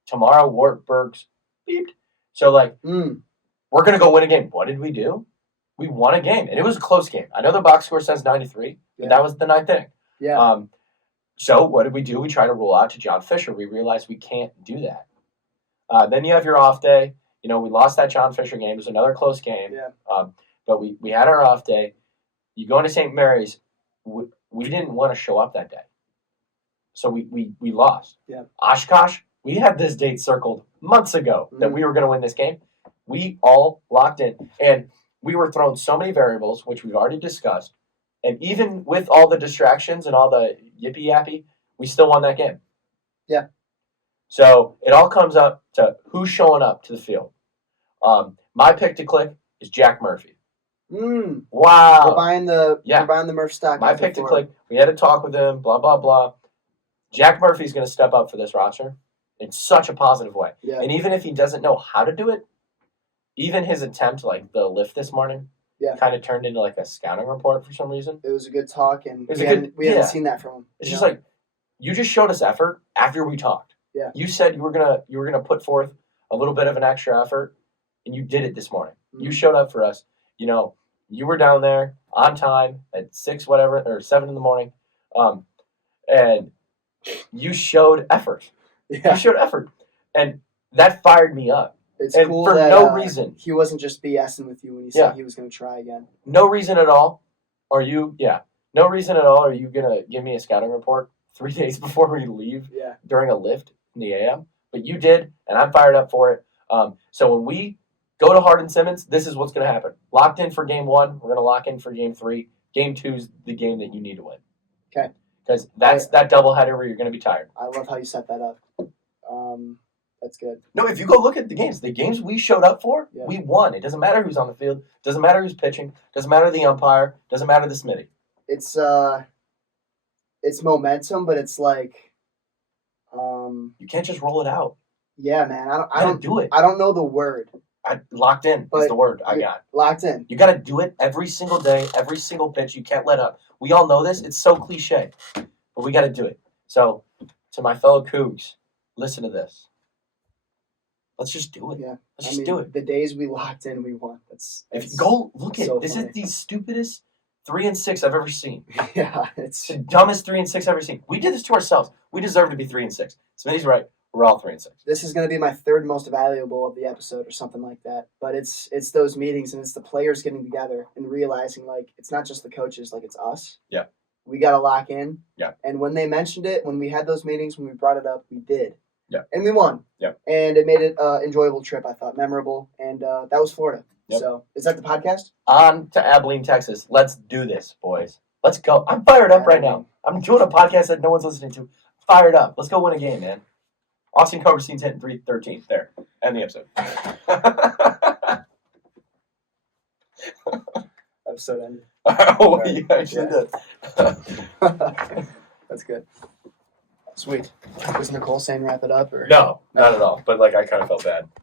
tomorrow Wartburg's beeped. So like we're gonna go win a game. What did we do? We won a game, and it was a close game. I know the box score says 93, but that was the 9th inning. Yeah. So what did we do? We tried to roll out to John Fisher. We realized we can't do that. Then you have your off day. You know, we lost that John Fisher game. It was another close game. Yeah. But we had our off day. You go into St. Mary's. We didn't want to show up that day. So we lost. Yeah. Oshkosh, we had this date circled months ago that we were going to win this game. We all locked in. And we were thrown so many variables, which we've already discussed. And even with all the distractions and all the yippee-yappy, we still won that game. Yeah. So it all comes up to who's showing up to the field. My pick to click is Jack Murphy. Wow. We're buying the Murph stock. My pick to click. We had a talk with him, blah, blah, blah. Jack Murphy's going to step up for this roster in such a positive way. Yeah. And even if he doesn't know how to do it, even his attempt, like the lift this morning, kind of turned into like a scouting report for some reason. It was a good talk, and we haven't seen that from him. It's just like, you just showed us effort after we talked. Yeah. You said you were gonna put forth a little bit of an extra effort, and you did it this morning. You showed up for us. You know, you were down there on time at 6 whatever or 7 in the morning, and you showed effort. Yeah. You showed effort, and that fired me up. It's and cool for that, no reason. He wasn't just BSing with you when he said he was going to try again. No reason at all. No reason at all are you going to give me a scouting report 3 days before we leave during a lift in the AM? But you did, and I'm fired up for it. So when we go to Hardin-Simmons, this is what's going to happen. Locked in for game 1. We're going to lock in for game 3. Game 2 is the game that you need to win. Okay. Because that's that doubleheader where you're going to be tired. I love how you set that up. That's good. No, if you go look at the games we showed up for, we won. It doesn't matter who's on the field. Doesn't matter who's pitching. Doesn't matter the umpire. Doesn't matter the Smitty. It's momentum, but it's like you can't just roll it out. Yeah, man. I don't do it. I don't know the word. Locked in is the word I got. Locked in. You got to do it every single day, every single pitch. You can't let up. We all know this. It's so cliche, but we got to do it. So, to my fellow Cougs, listen to this. Let's just do it. Yeah. Let's just do it. The days we locked in, we won. Go look at so it. This funny. is the stupidest 3-6 I've ever seen. Yeah, it's the dumbest 3-6 I've ever seen. We did this to ourselves. We deserve to be 3-6. Smitty's right. We're all 3-6. This is going to be my third most valuable of the episode or something like that. But it's those meetings and it's the players getting together and realizing like it's not just the coaches, like it's us. Yeah. We got to lock in. Yeah. And when they mentioned it, when we had those meetings, when we brought it up, we did. Yeah. And we won. Yeah. And it made it an enjoyable trip, I thought, memorable. And that was Florida. Yep. So is that the podcast? On to Abilene, Texas. Let's do this, boys. Let's go. I'm fired up right now. I'm doing a podcast that no one's listening to. Fired up. Let's go win a game, man. Austin Coberstein's hitting 313. There. End the episode. Episode ended. Oh, you actually did. That's good. Sweet. Was Nicole saying wrap it up? Or? No, not at all. But, I kind of felt bad.